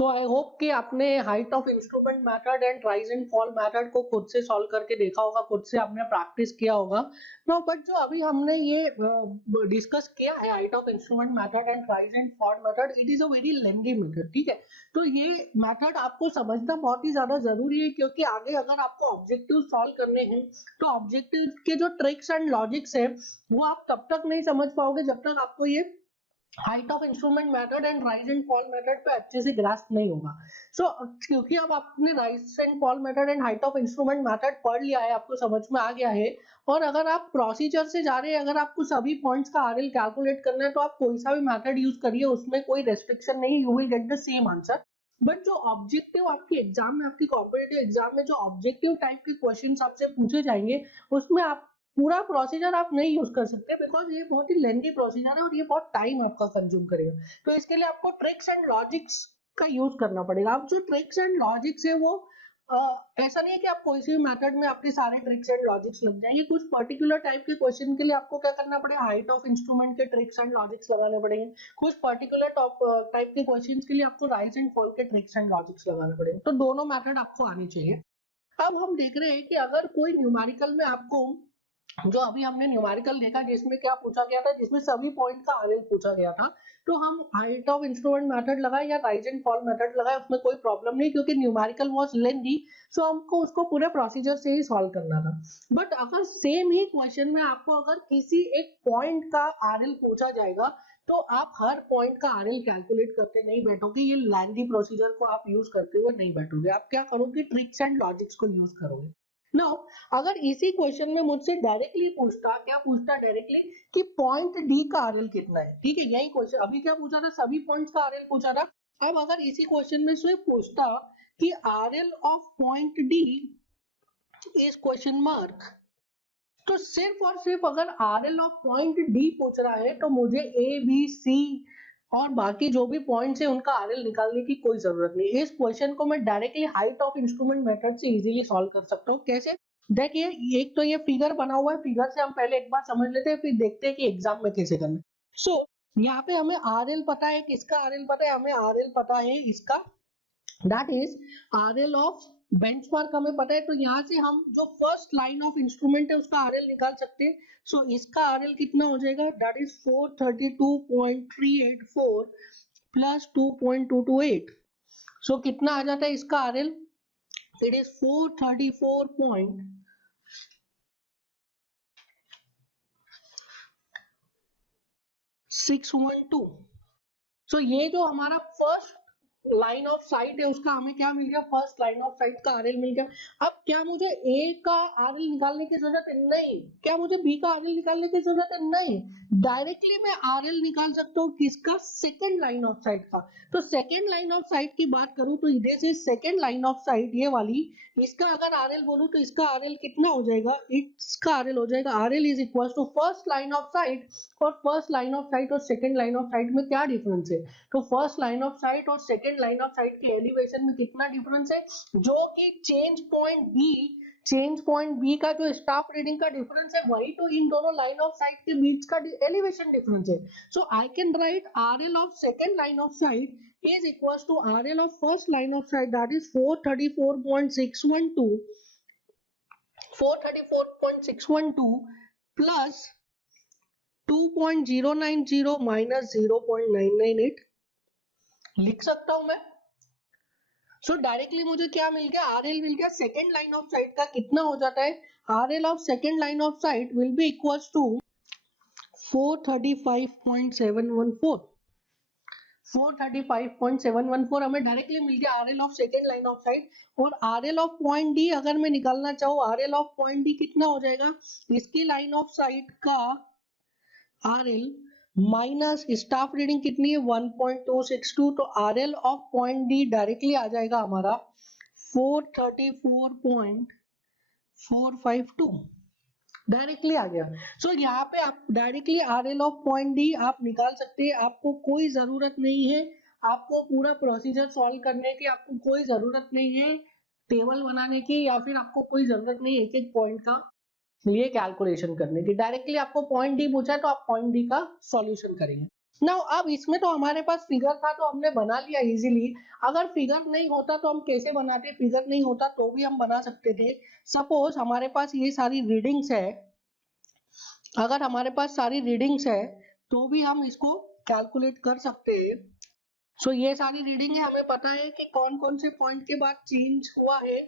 So I hope कि आपने height of instrument method and rise and fall method को खुद से सॉल्व करके देखा होगा, खुद से आपने प्रैक्टिस किया होगा। नो बट जो अभी हमने ये डिस्कस किया है height of instrument method and rise and fall method, it is a very lengthy method, ठीक है। तो ये मेथड आपको समझना बहुत ही ज्यादा जरूरी है, क्योंकि आगे अगर आपको ऑब्जेक्टिव सॉल्व करने हैं तो ऑब्जेक्टिव के जो ट्रिक्स एंड लॉजिक्स है वो आप तब तक नहीं समझ पाओगे जब तक आपको ये height of instrument method and rise and fall method पे अच्छे से ग्रास्प नहीं होगा। सो क्योंकि अब आपने rise and fall method and height of instrument method पढ़ लिया है, आपको समझ में आ गया है, और अगर आप प्रोसीजर से जा रहे हैं, अगर आपको सभी पॉइंट्स का आरएल कैलकुलेट करना है तो आप कोई सा भी मेथड यूज करिए, उसमें कोई रेस्ट्रिक्शन नहीं, you will get the same answer. But जो ऑब्जेक्टिव आपके एग्जाम में, आपकी कॉम्पिटिटिव एग्जाम में जो ऑब्जेक्टिव टाइप के क्वेश्चंस आपसे पूछे जाएंगे, उसमें आप पूरा प्रोसीजर आप नहीं यूज कर सकते, बिकॉज ये बहुत ही लेंथी प्रोसीजर है और ये बहुत टाइम आपका कंज्यूम करेगा। तो इसके लिए आपको ट्रिक्स एंड लॉजिक्स का यूज करना पड़ेगा। अब जो ट्रिक्स एंड लॉजिक्स है वो ऐसा नहीं है कि आप कोई सी भी मेथड में आपके सारे ट्रिक्स एंड लॉजिक्स लग जाएंगे। कुछ पर्टिकुलर टाइप के क्वेश्चन के लिए आपको क्या करना पड़ेगा, हाइट ऑफ इंस्ट्रूमेंट के ट्रिक्स एंड लॉजिक्स लगाने पड़ेंगे। कुछ पर्टिकुलर टाइप के क्वेश्चन के लिए आपको राइज एंड फॉल के ट्रिक्स एंड लॉजिक्स लगाने पड़ेंगे। तो दोनों मेथड आपको आनी चाहिए। अब हम देख रहे हैं कि अगर कोई न्यूमेरिकल में आपको, जो अभी हमने न्यूमेरिकल देखा जिसमें क्या पूछा गया था, जिसमें सभी पॉइंट का आरएल पूछा गया था, तो हम हाइट ऑफ इंस्ट्रूमेंट मेथड लगाए या राइज एंड फॉल मेथड लगाए, उसमें कोई प्रॉब्लम नहीं, क्योंकि न्यूमेरिकल वाज लेंथी, सो हमको उसको पूरे प्रोसीजर से ही सॉल्व करना था। बट अगर सेम ही क्वेश्चन में आपको अगर किसी एक पॉइंट का आरएल पूछा जाएगा, तो आप हर पॉइंट का आरएल कैलकुलेट करते नहीं बैठोगे, ये लेंथी प्रोसीजर को आप यूज करते हुए नहीं बैठोगे। आप क्या करोगे, ट्रिक्स एंड लॉजिक्स को यूज करोगे। नाउ अगर इसी क्वेश्चन में मुझसे डायरेक्टली पूछता, क्या पूछता डायरेक्टली, कि पॉइंट डी का आरएल कितना है, ठीक है, यही क्वेश्चन। अभी क्या पूछा था, सभी पॉइंट्स का आरएल पूछा था। अब अगर इसी क्वेश्चन में से पूछता कि RL of point D is question mark, तो सिर्फ और सिर्फ अगर आरएल ऑफ पॉइंट डी पूछ रहा है तो मुझे ए बी सी और बाकी जो भी पॉइंट्स है उनका आरएल निकालने की कोई जरूरत नहीं। इस क्वेश्चन को मैं directly height of instrument method से इजीली सॉल्व कर सकता हूँ। कैसे, देखिए, एक तो ये फिगर बना हुआ है, फिगर से हम पहले एक बार समझ लेते हैं, फिर देखते हैं कि एग्जाम में कैसे करना है। सो यहाँ पे हमें आरएल पता है, किसका आरएल पता है, हमें आरएल पता है इसका, that is RL of benchmark हमें पता है। तो यहाँ से हम जो फर्स्ट लाइन ऑफ इंस्ट्रूमेंट है उसका आरएल निकाल सकते हैं। सो इसका आरएल कितना हो जाएगा, दैट इज 432.384 प्लस 2.228। सो कितना आ जाता है इसका आरएल, इट इज 434.612। सो ये जो हमारा फर्स्ट लाइन ऑफ साइट है उसका हमें क्या मिल गया, फर्स्ट लाइन ऑफ साइट का आरएल मिल गया। अब क्या मुझे ए का आरएल निकालने की जरूरत है, नहीं। क्या मुझे बी का आरएल निकालने की जरूरत है, नहीं। डायरेक्टली मैं आरएल निकाल सकता हूँ किसका, सेकंड लाइन ऑफ साइट का। तो सेकंड लाइन ऑफ साइट की बात करूं तो इधर से सेकंड लाइन ऑफ साइट ये वाली, इसका अगर आरएल बोलूं तो इसका आरएल कितना हो जाएगा, इसका आरएल हो जाएगा, RL is equal to first line of sight. और फर्स्ट लाइन ऑफ साइट और सेकंड लाइन ऑफ साइट में क्या डिफरेंस है, तो फर्स्ट लाइन ऑफ साइट और सेकंड लाइन ऑफ साइट के एलिवेशन में कितना डिफरेंस है, जो कि चेंज पॉइंट बी का जो स्टाफ रीडिंग का डिफरेंस है, वही तो इन दोनों लाइन ऑफ साइट के बीच का एलिवेशन डिफरेंस है। So I can write RL of second line of sight is equals to RL of first line of sight, that is 434.612 plus 2.090 minus 0.998 लिख सकता हूं मैं। सो डायरेक्टली मुझे क्या मिल गया, आरएल मिल गया सेकेंड लाइन ऑफ साइट का, कितना हो जाता है, RL of second line of sight will be equals to 435.714। 435.714 हमें डायरेक्टली मिल गया RL of second line of sight. और आरएल ऑफ पॉइंट डी अगर मैं निकालना चाहूँ, आरएल ऑफ पॉइंट डी कितना हो जाएगा, इसकी लाइन ऑफ साइट का आरएल माइनस स्टाफ रीडिंग कितनी है 1.262, तो RL of point D directly आ जाएगा हमारा 434.452, डायरेक्टली आ गया। सो यहाँ पे आप directly RL of point D आप निकाल सकते हैं, आपको कोई जरूरत नहीं है, आपको पूरा प्रोसीजर सॉल्व करने की आपको कोई जरूरत नहीं है, टेबल बनाने की, या फिर आपको कोई जरूरत नहीं है एक एक पॉइंट का लिए कैलकुलेशन करने की। डायरेक्टली आपको पॉइंट डी पूछा है तो आप पॉइंट डी का सॉल्यूशन करेंगे। ना अब इसमें तो हमारे पास फिगर था तो हमने बना लिया इजीली। अगर फिगर नहीं होता तो हम कैसे बनाते, फिगर नहीं होता तो भी हम बना सकते थे। सपोज हमारे पास ये सारी रीडिंग्स है, अगर हमारे पास सारी रीडिंग्स है तो भी हम इसको कैलकुलेट कर सकते हैं। सो ये सारी रीडिंग है, हमें पता है कि कौन कौन से पॉइंट के बाद चेंज हुआ है,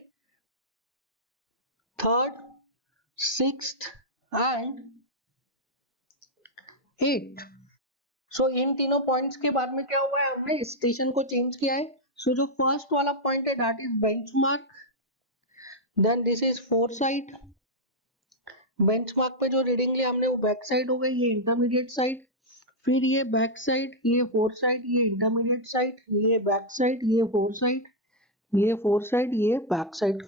थर्ड, सिक्स्थ एंड एट। सो इन तीनों पॉइंट्स के बाद में क्या हुआ है, हमने स्टेशन को चेंज किया है। सो जो फर्स्ट वाला पॉइंट है that is benchmark, then this is fore side. Benchmark पे जो रीडिंग ली हमने वो बैक साइड हो गई, ये इंटरमीडिएट साइड, फिर ये बैक साइड, ये फोर साइड, ये इंटरमीडिएट साइड, ये बैक साइड, ये फोर साइड, ये फोर साइड, ये बैक साइड।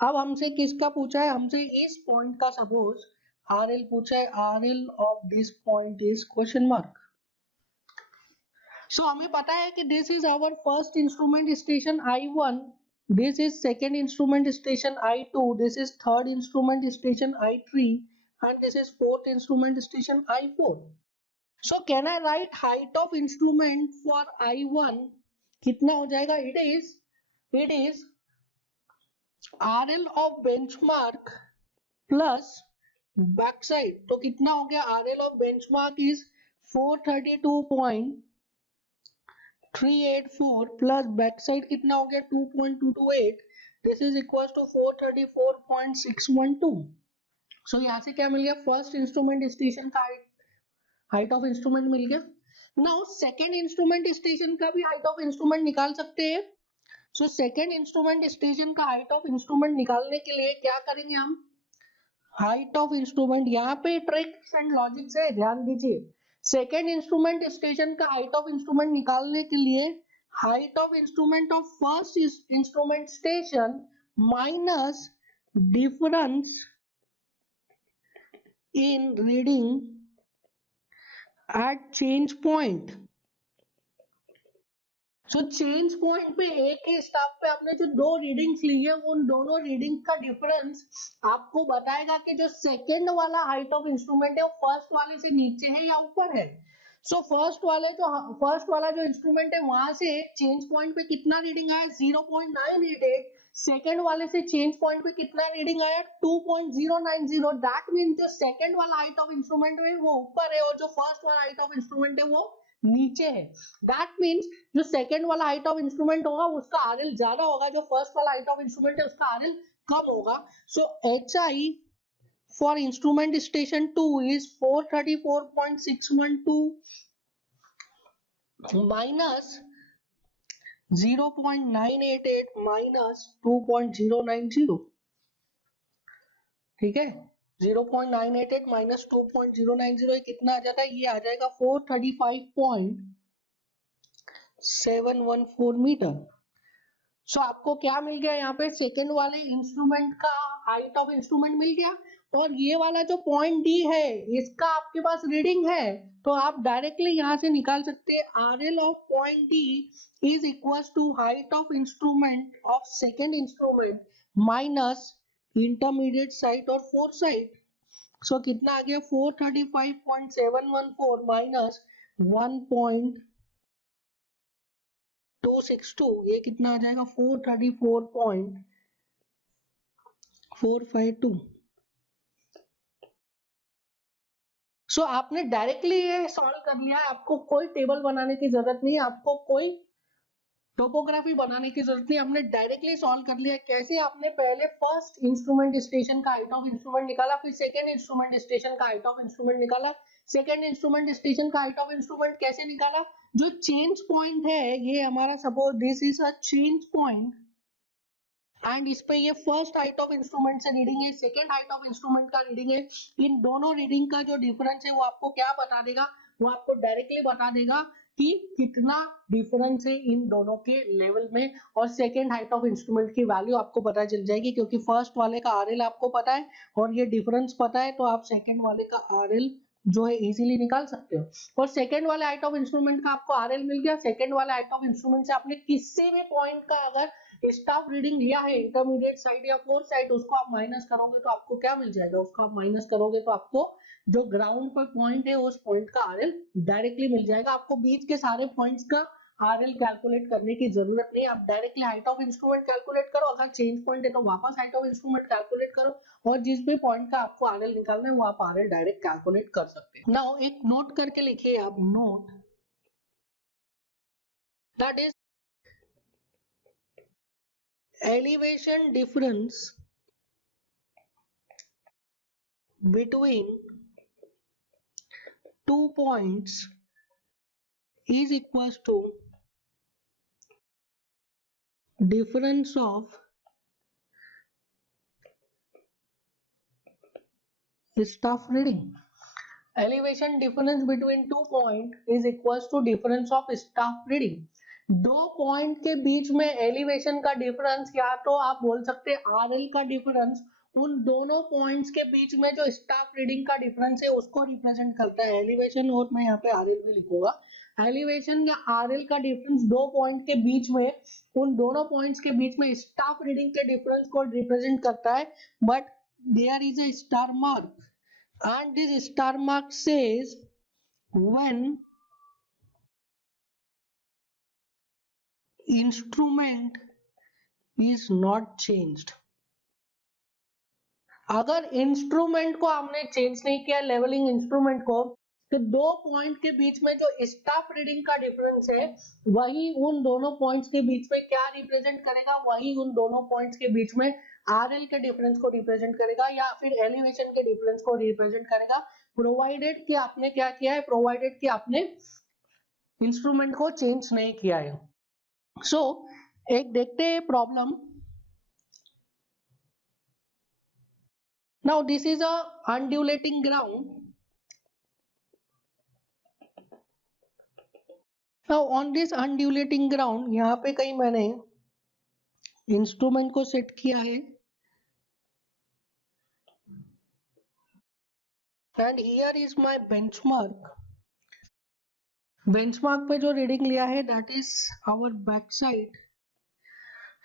अब हमसे किसका पूछा है, हमसे इस पॉइंट का सपोज आर एल पूछा है, R L of this point is question mark. So हमें पता है कि this is our first instrument station I1, this is second instrument station I2, this is third instrument station I3 and this is fourth instrument station I4। So can I write height of instrument for I1 कितना हो जाएगा, it is RL of benchmark plus back side. तो कितना हो गया, RL of benchmark is 432.384 plus back side कितना हो गया 2.228, दिस इज इक्वल टू 434.612। सो यहाँ से क्या मिल गया, फर्स्ट इंस्ट्रूमेंट स्टेशन का हाइट ऑफ इंस्ट्रूमेंट मिल गया। नाउ सेकेंड इंस्ट्रूमेंट स्टेशन का भी हाइट ऑफ इंस्ट्रूमेंट निकाल सकते हैं। सो सेकेंड इंस्ट्रूमेंट स्टेशन का हाइट ऑफ इंस्ट्रूमेंट निकालने के लिए क्या करेंगे हम, हाइट ऑफ इंस्ट्रूमेंट, यहाँ पे ट्रिक्स एंड लॉजिक्स है, ध्यान दीजिए। सेकेंड इंस्ट्रूमेंट स्टेशन का हाइट ऑफ इंस्ट्रूमेंट निकालने के लिए height of instrument of first instrument station minus difference in reading at change point. So change point पे एक ही स्टाफ पे आपने जो दो रीडिंग्स ली है उन दोनों रीडिंग का डिफरेंस आपको बताएगा कि जो सेकंड वाला हाइट ऑफ इंस्ट्रूमेंट है वो फर्स्ट वाले से नीचे है या ऊपर है। सो फर्स्ट वाला जो इंस्ट्रूमेंट है वहां से चेंज पॉइंट पे कितना रीडिंग आया 0.988, सेकंड वाले से चेंज पॉइंट पे कितना रीडिंग आया 2.090। दैट मींस जो सेकंड वाला हाइट ऑफ इंस्ट्रूमेंट है वो ऊपर है और जो फर्स्ट वाला हाइट ऑफ इंस्ट्रूमेंट है वो नीचे है। दैट मींस जो सेकंड वाला हाइट ऑफ इंस्ट्रूमेंट होगा उसका आरएल ज्यादा होगा, जो फर्स्ट वाला हाइट ऑफ इंस्ट्रूमेंट है उसका आरएल कम होगा। सो HI for instrument station 2 is 434.612 minus 0.988 minus 2.090। ठीक है, 0.988 माइनस 2.090 कितना आ जाता है, ये आ जाएगा 435.714 मीटर। सो आपको क्या मिल गया, यहाँ पे सेकेंड वाले इंस्ट्रूमेंट का हाइट ऑफ इंस्ट्रूमेंट मिल गया, और ये वाला जो पॉइंट डी है इसका आपके पास रीडिंग है, तो आप डायरेक्टली यहाँ से निकाल सकते हैं RL of point D is equal to height of instrument of second instrument minus intermediate side और फोर्थ साइड। सो कितना आ गया 435.714 माइनस 1.262, ये कितना आ जाएगा 434.452। सो आपने डायरेक्टली ये सॉल्व कर लिया, आपको कोई टेबल बनाने की जरूरत नहीं है, आपको कोई टोपोग्राफी बनाने की जरूरत नहीं, हमने डायरेक्टली सॉल्व कर लिया। कैसे, आपने पहले फर्स्ट इंस्ट्रूमेंट स्टेशन का हाइट ऑफ इंस्ट्रूमेंट निकाला, फिर सेकंड इंस्ट्रूमेंट स्टेशन का हाइट ऑफ इंस्ट्रूमेंट निकाला। सेकंड इंस्ट्रूमेंट स्टेशन का हाइट ऑफ इंस्ट्रूमेंट कैसे निकाला, जो चेंज पॉइंट है ये हमारा, suppose this is a change point and इस पे ये फर्स्ट हाइट ऑफ इंस्ट्रूमेंट से रीडिंग है, सेकंड हाइट ऑफ इंस्ट्रूमेंट का रीडिंग है, इन दोनों रीडिंग का जो डिफरेंस है वो आपको क्या बता देगा, वो आपको डायरेक्टली बता देगा कि कितना डिफरेंस है इन दोनों के लेवल में, और सेकंड हाइट ऑफ इंस्ट्रूमेंट की वैल्यू आपको पता चल जाएगी, क्योंकि फर्स्ट वाले का आरएल आपको पता है और ये डिफरेंस पता है, तो आप सेकंड वाले का आरएल जो है इजीली निकाल सकते हो। और सेकंड वाले हाइट ऑफ इंस्ट्रूमेंट का आपको आरएल मिल गया, सेकंड वाले हाइट ऑफ इंस्ट्रूमेंट से आपने किसी भी पॉइंट का अगर स्टाफ रीडिंग लिया है इंटरमीडिएट साइट या फोर्थ साइट, उसको आप माइनस करोगे तो आपको क्या मिल जाएगा, उसको आप माइनस करोगे तो आपको जो ग्राउंड पर पॉइंट है उस पॉइंट का आरएल डायरेक्टली मिल जाएगा। आपको बीच के सारे पॉइंट्स का आरएल कैलकुलेट करने की जरूरत नहीं, आप directly height of instrument calculate करो, अगर चेंज पॉइंट है तो वापस हाइट ऑफ इंस्ट्रूमेंट कैलकुलेट करो, और जिस भी पॉइंट का आपको आरएल निकालना है वो आप आरएल डायरेक्ट कैलकुलेट कर सकते हैं। नाउ एक नोट करके लिखिए आप, note that is elevation difference between two points is equals to difference of staff reading. Elevation difference between two point is equals to difference of staff reading. दो point के बीच में एलिवेशन का difference, या तो आप बोल सकते हैं आरएल का डिफरेंस, उन दोनों पॉइंट्स के बीच में जो स्टाफ रीडिंग का डिफरेंस है उसको रिप्रेजेंट करता है एलिवेशन, और मैं यहाँ पे आरएल भी लिखूंगा। एलिवेशन या आरएल का डिफरेंस दो पॉइंट के बीच में, उन दोनों पॉइंट्स के बीच में स्टाफ रीडिंग के डिफरेंस को रिप्रेजेंट करता है, but there is a star mark, and this star mark says when instrument is not changed. अगर इंस्ट्रूमेंट को हमने चेंज नहीं किया, लेवलिंग इंस्ट्रूमेंट को, तो दो पॉइंट के बीच में जो स्टाफ रीडिंग का डिफरेंस है वही उन दोनों पॉइंट्स के बीच में क्या रिप्रेजेंट करेगा, वही उन दोनों पॉइंट्स के बीच में आरएल के डिफरेंस को रिप्रेजेंट करेगा या फिर एलिवेशन के डिफरेंस को रिप्रेजेंट करेगा, प्रोवाइडेड कि आपने क्या किया है, प्रोवाइडेड कि आपने इंस्ट्रूमेंट को चेंज नहीं किया है। सो एक देखते हैं problem. Now this is a undulating ground. Now on this undulating ground, यहाँ पे कहीं मैंने इंस्ट्रूमेंट को सेट किया है, and here is my benchmark. Benchmark पे जो रीडिंग लिया है that is our back side.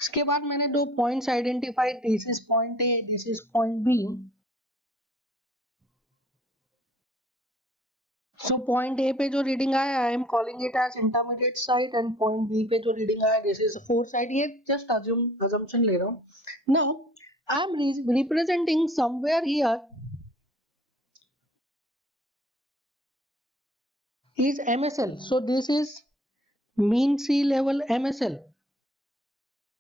इसके बाद मैंने दो points identified, this is point A, this is point B. So point A पे जो रीडिंग आया, I am calling it as intermediate side, and point B पे जो रीडिंग आया दिस इज फोर्थ साइड। ये जस्ट अजम्पशन ले रहा हूँ। Now I am representing somewhere here is MSL. So this is mean sea level MSL.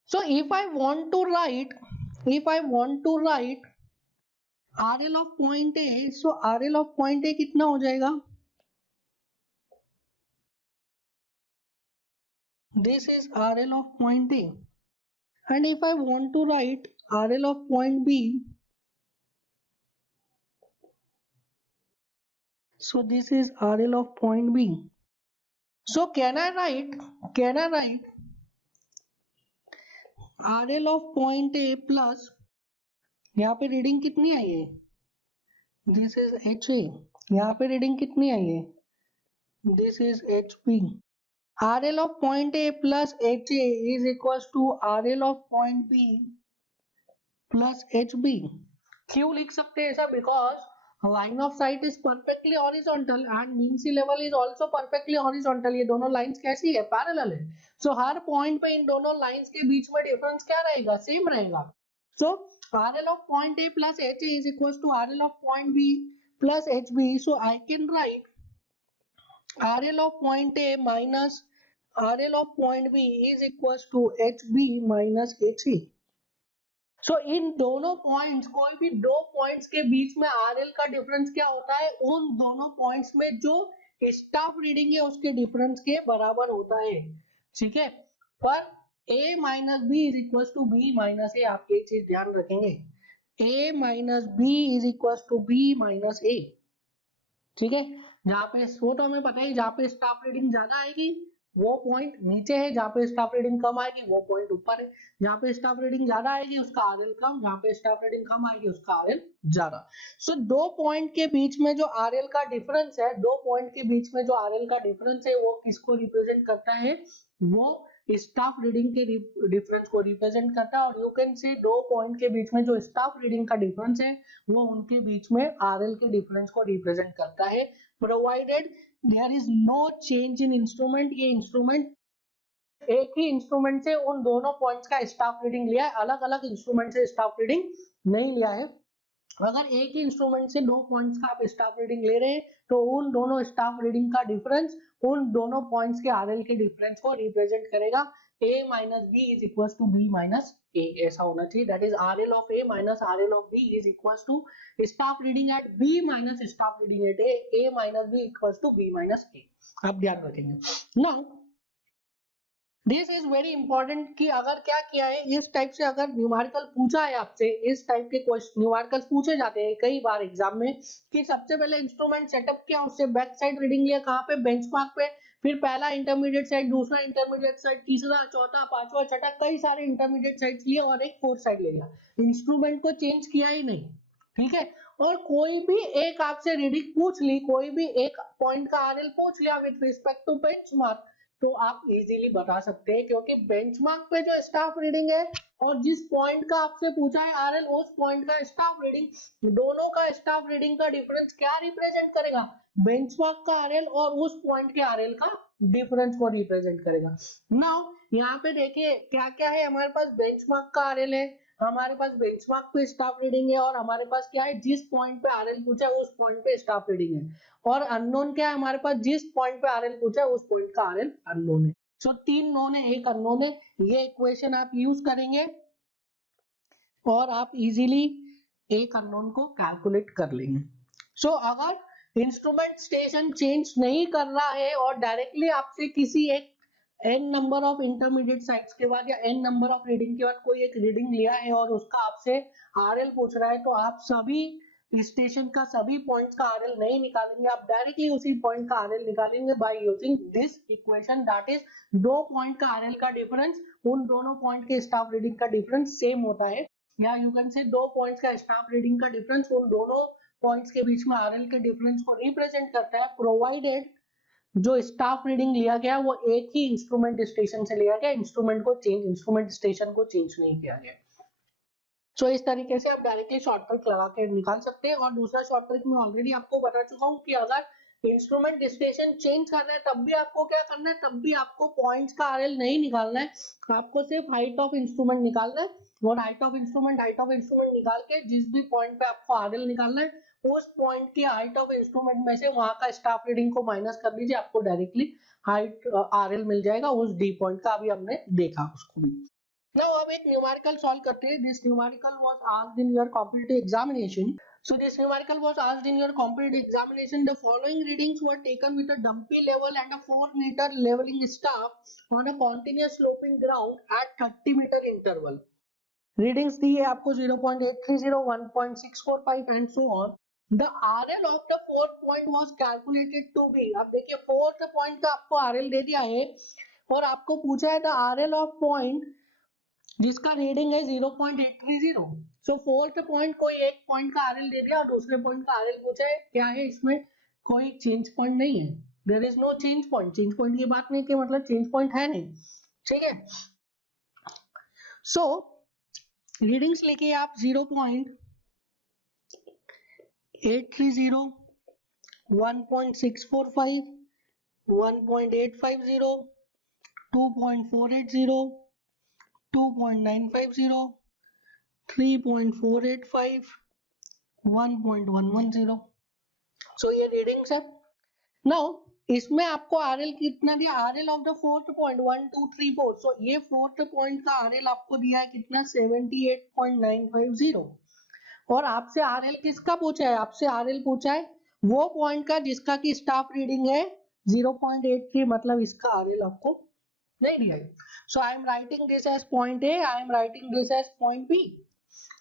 So if I want to write RL of point A, so RL of point A कितना हो जाएगा? This is RL of point A. And if I want to write RL of point B, so this is RL of point B. So can I write RL of point A plus, यहाँ पे reading कितनी आई है, this is HA, यहाँ पे reading कितनी आई है, this is HP। RL of point A plus HA is equals to RL of point B plus HB। क्यों लिख सकते हैं ऐसा? Because line of sight is perfectly horizontal and mean sea level is also perfectly horizontal। ये दोनों lines कैसी है? Parallel है। सो हर पॉइंट पे इन दोनों लाइंस के बीच में डिफरेंस क्या रहेगा? सेम रहेगा। सो RL of point A plus HA is equals to RL of point B plus HB। So I can write RL of point A minus RL of point B is equals to HB minus HA। सो इन दोनों points, कोई भी दो points के बीच में RL का difference क्या होता है? उन दोनों पॉइंट्स में जो स्टाफ रीडिंग है उसके डिफरेंस के बराबर होता है। ठीक है, पर a minus B is equal to B minus A, आप एक चीज ध्यान रखेंगे, a minus B is equal to B minus A. ठीक है, जहाँ पे वो तो हमें पता है, जहाँ पे स्टाफ रीडिंग ज्यादा आएगी वो पॉइंट नीचे है, जहाँ पे स्टाफ रीडिंग कम आएगी वो पॉइंट ऊपर है। जहाँ पे स्टाफ रीडिंग ज्यादा आएगी उसका आरएल कम, जहाँ पे स्टाफ रीडिंग कम आएगी उसका आरएल ज्यादा। सो दो पॉइंट के बीच में जो आरएल का डिफरेंस है, दो पॉइंट के बीच में जो आरएल का डिफरेंस है वो किसको रिप्रेजेंट करता है? वो स्टाफ रीडिंग के डिफरेंस को रिप्रेजेंट करता है, और यू कैन से दो पॉइंट के बीच में जो स्टाफ रीडिंग का डिफरेंस है वो उनके बीच में आरएल के डिफरेंस को रिप्रेजेंट करता है, provided there is no change in instrument. ये इंस्ट्रूमेंट एक ही इंस्ट्रूमेंट से उन दोनों पॉइंट्स का स्टाफ रीडिंग लिया है, अलग अलग इंस्ट्रूमेंट से स्टाफ रीडिंग नहीं लिया है। अगर एक ही इंस्ट्रूमेंट से दो पॉइंट्स का आप स्टाफ रीडिंग ले रहे हैं तो उन दोनों स्टाफ रीडिंग का डिफरेंस उन दोनों पॉइंट्स के आरएल के डिफरेंस को रिप्रेजेंट करेगा। a minus b is equals to b minus a, ऐसा होना चाहिए। That is RL of a minus RL of b is equals to staff reading at b minus staff reading at a minus b equals to b minus a। आप ध्यान रखेंगे। Now this is very important कि अगर क्या किया है, इस type से अगर न्यूमेरिकल पूछा है आपसे, इस टाइप के क्वेश्चन न्यूमेरिकल पूछे जाते हैं कई बार एग्जाम में, कि सबसे पहले इंस्ट्रूमेंट सेटअप किया, उससे बैक साइड रीडिंग लिया, कहाँ पे, बेंचमार्क पे, फिर पहला इंटरमीडिएट साइड, दूसरा इंटरमीडिएट साइड, तीसरा, चौथा, पांचवा, छठा, कई सारे इंटरमीडिएट साइड्स लिए और एक फोर्थ साइड ले लिया, इंस्ट्रूमेंट को चेंज किया ही नहीं, ठीक है। और कोई भी एक आपसे रीडिंग पूछ ली, कोई भी एक पॉइंट का आरएल पूछ लिया विद रिस्पेक्ट टू बेंचमार्क, तो आप इजीली बता सकते हैं, क्योंकि बेंचमार्क पे जो स्टाफ रीडिंग है और जिस पॉइंट का आपसे पूछा है आरएल, उस पॉइंट का स्टाफ रीडिंग, दोनों का स्टाफ रीडिंग का डिफरेंस क्या रिप्रेजेंट करेगा, बेंचमार्क का आरएल और उस पॉइंट के आरएल का डिफरेंस को रिप्रेजेंट करेगा। नाउ यहाँ पे देखिए क्या क्या है, हमारे पास बेंचमार्क का आरएल है, हमारे पास बेंचमार्क पे स्टाफ रीडिंग है, और हमारे पास क्या है, जिस पॉइंट पे आरएल पूछा है उस पॉइंट पे स्टाफ रीडिंग है, और अननोन क्या है हमारे पास, जिस पॉइंट पे आरएल पूछा है उस पॉइंट का आरएल अननोन है। सो तीन नोन है, एक अननोन है। ये इक्वेशन आप यूज करेंगे और आप इजीली एक अननोन को कैलकुलेट कर लेंगे। सो अगर इंस्ट्रूमेंट स्टेशन चेंज नहीं कर रहा है और डायरेक्टली आपसे किसी एक n number of intermediate sites के बाद या n नंबर ऑफ रीडिंग के बाद कोई एक रीडिंग लिया है और उसका आपसे आरएल पूछ रहा है, तो आप सभी स्टेशन का सभी पॉइंट्स का आरएल नहीं निकालेंगे, आप डायरेक्टली उसी पॉइंट का आरएल निकालेंगे by using this equation. That is दो पॉइंट का आरएल का डिफरेंस उन दोनों पॉइंट के स्टाफ रीडिंग का डिफरेंस सेम होता है, या यू कैन से दो पॉइंट्स का स्टाफ रीडिंग का डिफरेंस उन दोनों पॉइंट्स के बीच में आरएल के डिफरेंस को रिप्रेजेंट करता है, प्रोवाइडेड जो स्टाफ रीडिंग लिया गया वो एक ही इंस्ट्रूमेंट स्टेशन से लिया गया, इंस्ट्रूमेंट स्टेशन को चेंज नहीं किया गया। सो इस तरीके से आप डायरेक्टली शॉर्ट ट्रिक लगा के निकाल सकते हैं। और दूसरा शॉर्ट ट्रिक मैं ऑलरेडी आपको बता चुका हूँ कि अगर इंस्ट्रूमेंट स्टेशन चेंज करना है तब भी आपको क्या करना है, तब भी आपको पॉइंट्स का आरएल नहीं निकालना है, आपको सिर्फ हाइट ऑफ इंस्ट्रूमेंट निकालना है, और हाइट ऑफ इंस्ट्रूमेंट निकाल के जिस भी पॉइंट पे आपको आरएल निकालना है उस पॉइंट की हाइट ऑफ इंस्ट्रूमेंट में से वहां का स्टाफ रीडिंग को माइनस कर दीजिए, आपको डायरेक्टली हाइट आरएल मिल जाएगा उस डी पॉइंट का, अभी हमने देखा उसको भी। Now अब एक न्यूमेरिकल सॉल्व करते हैं। This numerical was asked in your competitive examination. So this numerical was asked in your competitive examination. The following readings were taken with a dumpy level and a 4-meter leveling staff on a continuous sloping ground at 30-meter interval. Readings दी है आपको 0.830, 1.645 and so on. The RL of the fourth point was calculated to be. अब देखिए fourth point का आपको RL दे दिया है और आपको पूछा है the RL of point जिसका रीडिंग है 0.830। सो फोर्थ पॉइंट कोई एक पॉइंट का आरएल दे दिया और दूसरे पॉइंट का आरएल पूछा है, क्या है इसमें कोई चेंज पॉइंट नहीं है, there is no change point. Change point की बात नहीं कि मतलब चेंज पॉइंट है नहीं, ठीक है। सो रीडिंग्स लिखिए आप 0.830, 1.645, 1.850, 2.480, 2.950, 3.485, 1.110। सो ये रीडिंग्स है। नाउ इसमें आपको आरएल कितना दिया, RL of the fourth point 1 2 3 4। सो ये फोर्थ पॉइंट का आरएल आपको दिया है कितना, 78.950, और आपसे आरएल किसका पूछा है, आपसे आरएल पूछा है वो पॉइंट का जिसका की स्टाफ रीडिंग है 0.83, मतलब इसका आरएल आपको नहीं दिया है। So I am writing this as point A, I am writing this as point B.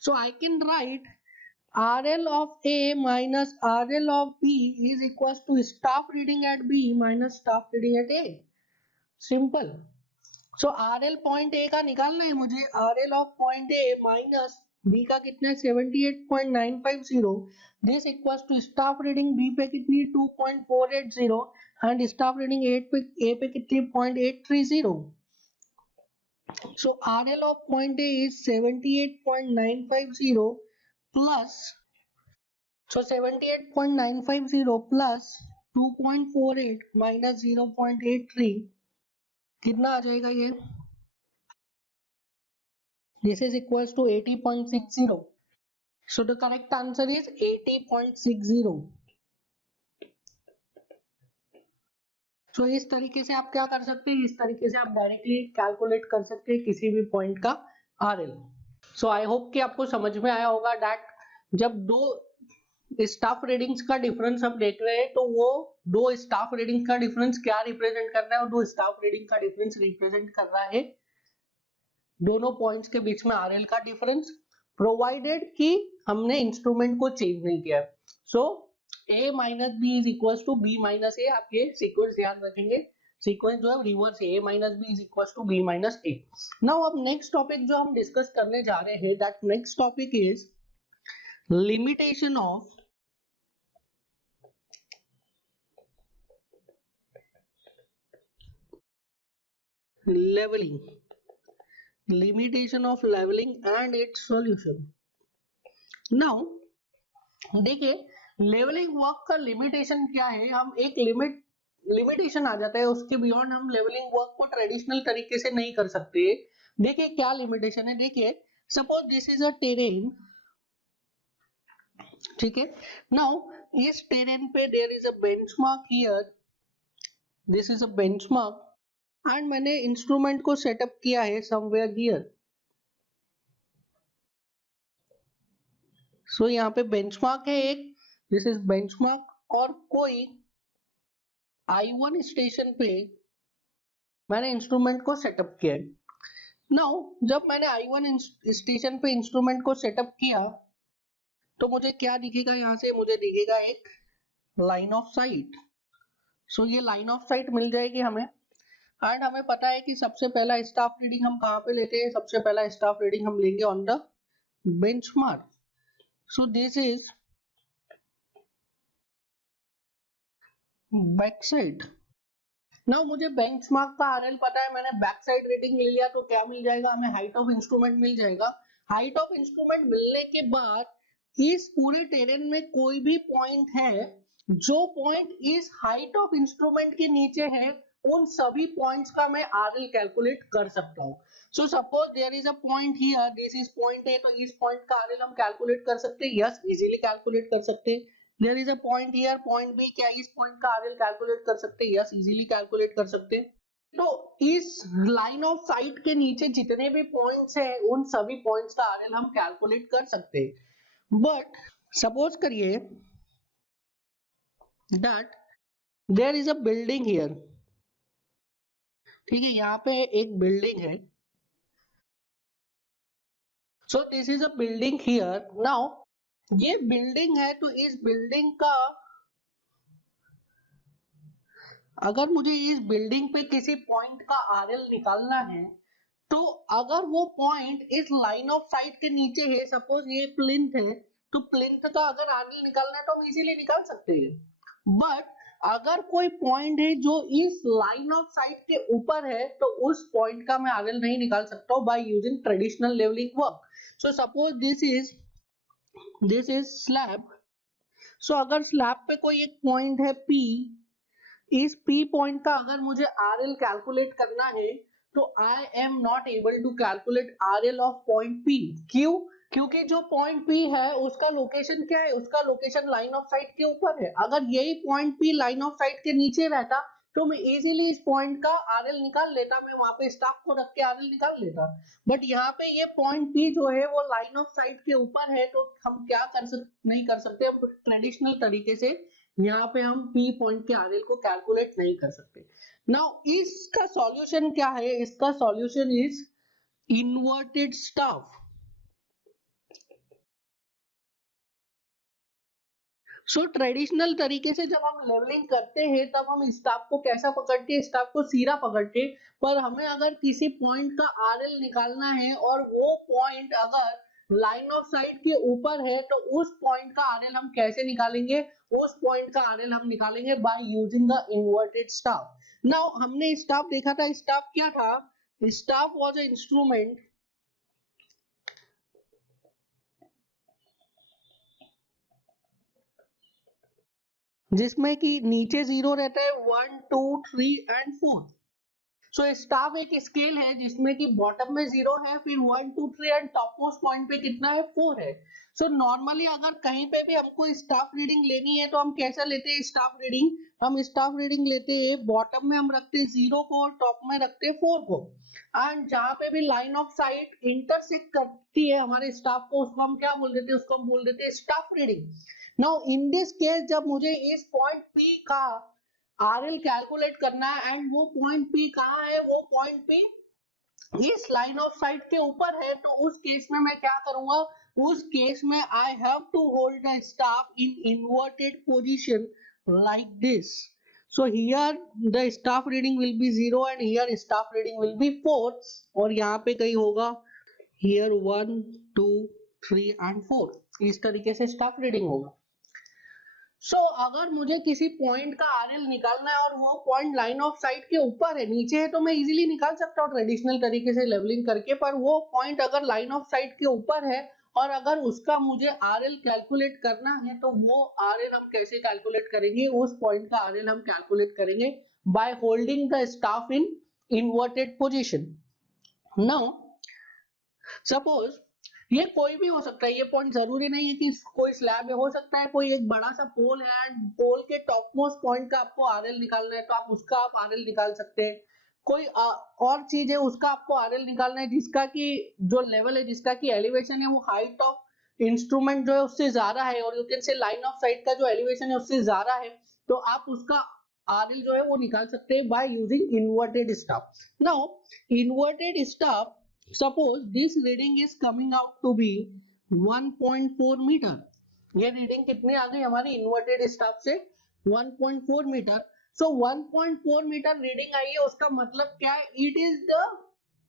So I can write RL of A minus RL of B is equals to staff reading at B minus staff reading at A. Simple. So RL point A का निकालना है मुझे, RL of point A minus B का कितना है 78.950, this equals to staff reading B पे कितनी 2.480 and staff reading A पे कितनी 0.830। So RL of point A is 78.950 plus, so 78.950 plus 2.48 minus 0.83 कितना आ जाएगा ये? This is equals to 80.60. So the correct answer is 80.60. So इस तरीके से आप क्या कर सकते हैं, इस तरीके से आप डायरेक्टली कैलकुलेट कर सकते हैं किसी भी पॉइंट का RL. So I hope कि आपको समझ में आया होगा that जब दो स्टाफ रीडिंग्स का डिफरेंस हम देख रहे हैं तो वो दो स्टाफ रीडिंग का डिफरेंस क्या रिप्रेजेंट कर रहा है, और दो स्टाफ रीडिंग का डिफरेंस रिप्रेजेंट कर रहा है दोनों पॉइंट्स के बीच में RL का डिफरेंस, प्रोवाइडेड कि हमने इंस्ट्रूमेंट को चेंज नहीं किया. So A minus B is equal to B minus A. आप ये सीक्वेंस ध्यान रखेंगे, सीक्वेंस जो है रिवर्स है, A minus B is equal to B minus A. Now अब नेक्स्ट टॉपिक जो हम डिस्कस करने जा रहे हैं, that next topic is limitation of leveling, limitation of leveling and its solution. Now देखिए लेवलिंग वर्क का लिमिटेशन क्या है, हम एक लिमिटेशन आ जाता है, उसके बियॉन्ड हम लेवलिंग वर्क को ट्रेडिशनल तरीके से नहीं कर सकते. देखिए क्या लिमिटेशन है, देखिए suppose this is a terrain, ठीक है. नाउ इस टेरेन पे there is a benchmark here, this is a benchmark, and मैंने इंस्ट्रूमेंट को सेटअप किया है समवेयर हियर. सो यहाँ पे बेंचमार्क है एक, दिस इज बेंचमार्क, और कोई I1 स्टेशन पे मैंने इंस्ट्रूमेंट को सेटअप किया है. नाउ जब मैंने I1 स्टेशन पे इंस्ट्रूमेंट को सेटअप किया तो मुझे क्या दिखेगा, यहाँ से मुझे दिखेगा एक लाइन ऑफ साइट. सो ये लाइन ऑफ साइट मिल जाएगी हमें, एंड हमें पता है कि सबसे पहला स्टाफ रीडिंग हम कहाँ पे लेते हैं, सबसे पहला स्टाफ रीडिंग हम लेंगे on the benchmark. So this is back side. Now मुझे बेंचमार्क का RL पता है, मैंने बैक साइड रीडिंग ले लिया तो क्या मिल जाएगा हमें, हाइट ऑफ इंस्ट्रूमेंट मिल जाएगा. हाइट ऑफ इंस्ट्रूमेंट मिलने के बाद इस पूरे टेरेन में कोई भी पॉइंट है जो पॉइंट इस हाइट ऑफ इंस्ट्रूमेंट के नीचे है, उन सभी पॉइंट्स का मैं RL कैलकुलेट कर सकता हूँ. So suppose there is a point here, this is point है, तो इस पॉइंट का RL हम कैलकुलेट कर सकते हैं, यस इजीली कैलकुलेट कर सकते हैं. There is a point here, point B, क्या इस पॉइंट का RL कैलकुलेट कर सकते हैं, यस इजीली कैलकुलेट कर सकते हैं. तो इस लाइन ऑफ साइट के नीचे जितने भी पॉइंट्स हैं उन सभी पॉइंट्स का RL हम कैलकुलेट कर सकते हैं. बट सपोज करिए that there is a building here, ठीक है, यहाँ पे एक बिल्डिंग है. So this is a building here. Now ये बिल्डिंग है, तो इस बिल्डिंग का अगर मुझे इस बिल्डिंग पे किसी पॉइंट का RL निकालना है, तो अगर वो पॉइंट इस लाइन ऑफ साइट के नीचे है, सपोज ये प्लिंथ है, तो प्लिंथ का अगर RL निकालना है तो हम इजीली निकाल सकते हैं. बट अगर कोई पॉइंट है जो इस लाइन ऑफ साइट के ऊपर है, तो उस पॉइंट का मैं RL नहीं निकाल सकता हूँ by using traditional levelling work. So suppose this is slab. So अगर स्लैब पे कोई एक पॉइंट है P, इस P पॉइंट का अगर मुझे RL कैलकुलेट करना है तो I am not able to calculate RL of point P. क्यों? क्योंकि जो पॉइंट P है उसका लोकेशन क्या है, उसका लोकेशन लाइन ऑफ साइट के ऊपर है. अगर यही point P line of sight के नीचे रहता तो मैं इजीली इस पॉइंट का RL निकाल लेता, मैं वहां पे स्टाफ को रख के RL निकाल लेता. बट यहाँ पे ये पॉइंट P जो है वो लाइन ऑफ साइट के ऊपर है, तो हम क्या नहीं कर सकते, ट्रेडिशनल तरीके से यहाँ पे हम P पॉइंट के RL को कैलकुलेट नहीं कर सकते. नाउ इसका सॉल्यूशन क्या है, इसका solution is inverted staff. So traditional तरीके से जब हम लेवलिंग करते हैं तब हम स्टाफ को कैसा पकड़ते हैं, स्टाफ को सीधा पकड़ते हैं. पर हमें अगर किसी पॉइंट का RL निकालना है और वो पॉइंट अगर लाइन ऑफ साइट के ऊपर है, तो उस पॉइंट का RL हम कैसे निकालेंगे, उस पॉइंट का RL हम निकालेंगे by using the inverted staff. Now हमने स्टाफ देखा था, स्टाफ क्या था, staff was an instrument जिसमें कि नीचे 0 रहता है 1 2 3 एंड 4। सो स्टाफ एक स्केल है जिसमें कि बॉटम में 0 है, फिर 1 2 3 एंड टॉप मोस्ट पॉइंट पे कितना है 4 है। सो नॉर्मली अगर कहीं पे भी हमको स्टाफ रीडिंग लेनी है तो हम कैसा लेते हैं स्टाफ रीडिंग, हम स्टाफ रीडिंग लेते हैं बॉटम में हम रखते हैं 0 को और टॉप में रखते हैं 4 को, एंड जहां पे भी लाइन ऑफ साइट इंटरसेक्ट करती है हमारे स्टाफ को उसको हम क्या बोल देते हैं, उसको हम बोल देते हैं staff reading. Now in this case जब मुझे इस पॉइंट P का RL कैलकुलेट करना है एंड वो पॉइंट P कहाँ है, वो पॉइंट P इस लाइन ऑफ साइट के ऊपर है, तो उस केस में मैं क्या करूंगा, उस केस में I have to hold the staff in inverted position like this. So here the staff reading will be 0 and here staff reading will be 4, और यहाँ पे कहीं होगा हियर 1 2 3 एंड 4, इस तरीके से स्टाफ रीडिंग होगा। सो अगर मुझे किसी पॉइंट का RL निकालना है और वो पॉइंट लाइन ऑफ साइट के ऊपर है, नीचे है तो मैं इजीली निकाल सकता हूँ ट्रेडिशनल तरीके से लेवलिंग करके, पर वो पॉइंट अगर लाइन ऑफ साइट के ऊपर है और अगर उसका मुझे RL कैलकुलेट करना है तो वो RL हम कैसे कैलकुलेट करेंगे, उस पॉइंट का RL हम कैलकुलेट करेंगे by holding the staff in inverted position. Now suppose ये कोई भी हो सकता है, ये पॉइंट जरूरी नहीं है कि कोई स्लैब है, हो सकता है कोई एक बड़ा सा पोल है एंड पोल के टॉप मोस्ट पॉइंट का आपको RL निकालना है तो आप उसका आप RL निकाल सकते हैं। कोई और चीज है उसका आपको RL निकालना है जिसका कि जो लेवल है, जिसका कि एलिवेशन है वो हाइट ऑफ इंस्ट्रूमेंट जो है उससे ज्यादा है, और यू कैन से लाइन ऑफ साइट का जो एलिवेशन है उससे ज्यादा है, तो आप उसका RL जो है वो निकाल सकते हैं by using inverted staff. Now inverted staff, suppose this reading is coming out to be 1.4 metre, ये रीडिंग कितनी आ गई हमारी इन्वर्टेड स्टाफ से 1.4 मीटर। सो 1.4 मीटर रीडिंग आई है, उसका मतलब क्या है, it is the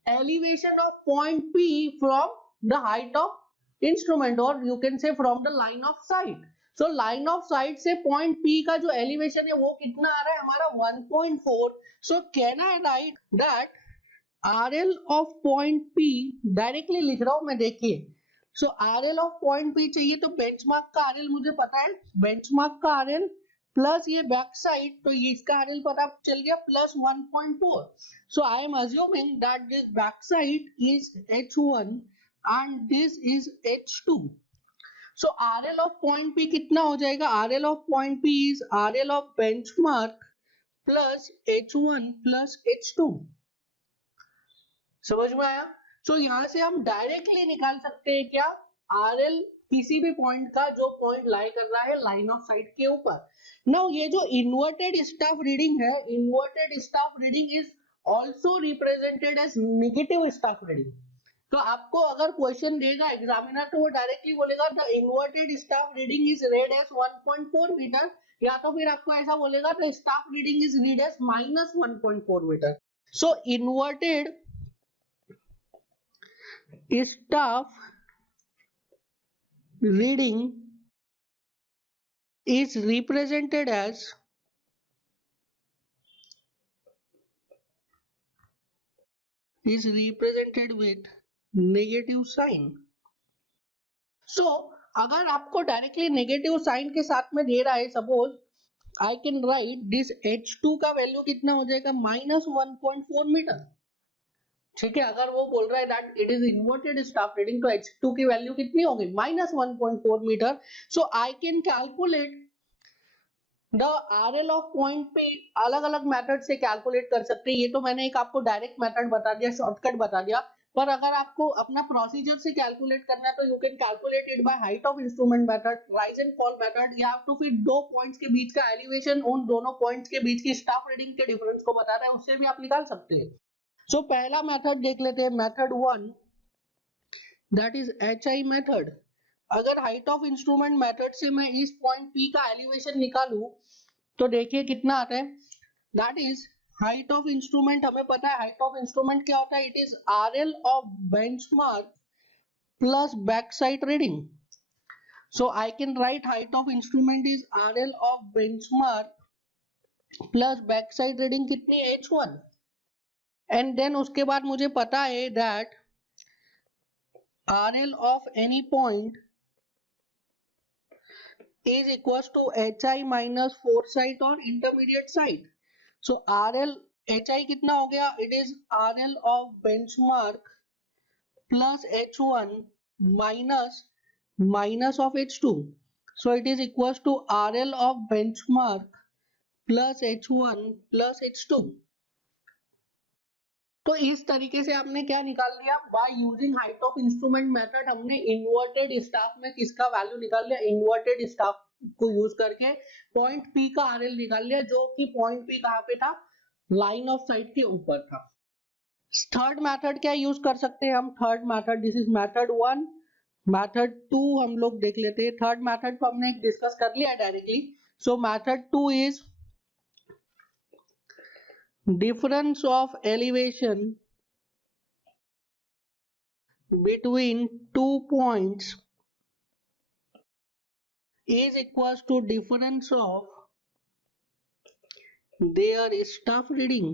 elevation of point P from the height of instrument, or you can say from the line of sight. So line of sight से point P का जो elevation है वो कितना आ रहा है हमारा 1.4। सो can I right that RL of point P, directly लिख रहा हूं मैं, देखिए। सो RL of point P चाहिए तो बेंचमार्क का RL मुझे पता है, बेंचमार्क का RL प्लस ये बैक साइड, तो ये इसका RL पता चल गया plus 1.4। So I am assuming that this back side is H1 and this is H2। So RL of point P कितना हो जाएगा, RL of point P is RL of benchmark plus H1 plus H2। समझ में आया। सो यहाँ से हम directly निकाल सकते हैं क्या, RL किसी भी पॉइंट का जो पॉइंट लाई कर रहा है लाइन ऑफ साइट के ऊपर। नाउ ये जो इन्वर्टेड स्टाफ रीडिंग है, inverted staff reading is also represented as negative staff reading. तो आपको अगर क्वेश्चन देगा एग्जामिनर तो वो डायरेक्टली बोलेगा the inverted staff reading is read as 1.4 metre, या तो फिर आपको ऐसा बोलेगा the staff reading is read as minus 1.4 metre. So inverted staff reading is represented with negative sign। so अगर आपको डायरेक्टली नेगेटिव साइन के साथ में दे रहा है, suppose I can right this H2 का वैल्यू कितना हो जाएगा माइनस 1.4 मीटर। ठीक है, अगर वो बोल रहा है that it is inverted staff reading तो H2 की वैल्यू कितनी होगी minus 1.4 metre. So I can calculate the RL of point पे अलग अलग मेथड से कैलकुलेट कर सकते हैं। ये तो मैंने एक आपको डायरेक्ट मेथड बता दिया, शॉर्टकट बता दिया, पर अगर आपको अपना प्रोसीजर से कैलकुलेट करना है तो you can calculate it by height of instrument method, rise and fall method, या तो फिर दो पॉइंट्स के बीच का एलिवेशन उन दोनों पॉइंट्स के बीच की स्टाफ रीडिंग के डिफरेंस को बता रहा है, उससे भी आप निकाल सकते हैं। सो पहला मेथड देख लेते हैं, method 1, that is HI method. अगर हाइट ऑफ इंस्ट्रूमेंट मेथड से मैं इस पॉइंट P का एलिवेशन निकालूं तो देखिए कितना आता है, that is height of instrument, हमें पता है हाइट ऑफ इंस्ट्रूमेंट क्या होता है, it is RL of benchmark plus back side reading. So I can write height of instrument is RL of benchmark plus back side reading कितनी है H1। And then उसके बाद मुझे पता है that RL of any point is equals to HI minus foresight or intermediate site. So RL HI कितना हो गया? It is RL of benchmark plus H1 minus of H2. So it is equals to RL of benchmark plus H1 plus H2. तो इस तरीके से आपने क्या निकाल लिया? By using height of instrument method हमने इन्वर्टेड स्टाफ में किसका वैल्यू निकाल लिया? इन्वर्टेड स्टाफ को यूज करके पॉइंट पी का आरएल निकाल लिया, जो कि पॉइंट पी कहाँ पे था? लाइन ऑफ साइट के ऊपर था। थर्ड मेथड क्या यूज कर सकते हैं हम? Third method, this is method 1, method 2 हम लोग देख लेते हैं। थर्ड मेथड को हमने डिस्कस कर लिया directly. So method 2 is difference of elevation between 2 points is equals to difference of their staff reading.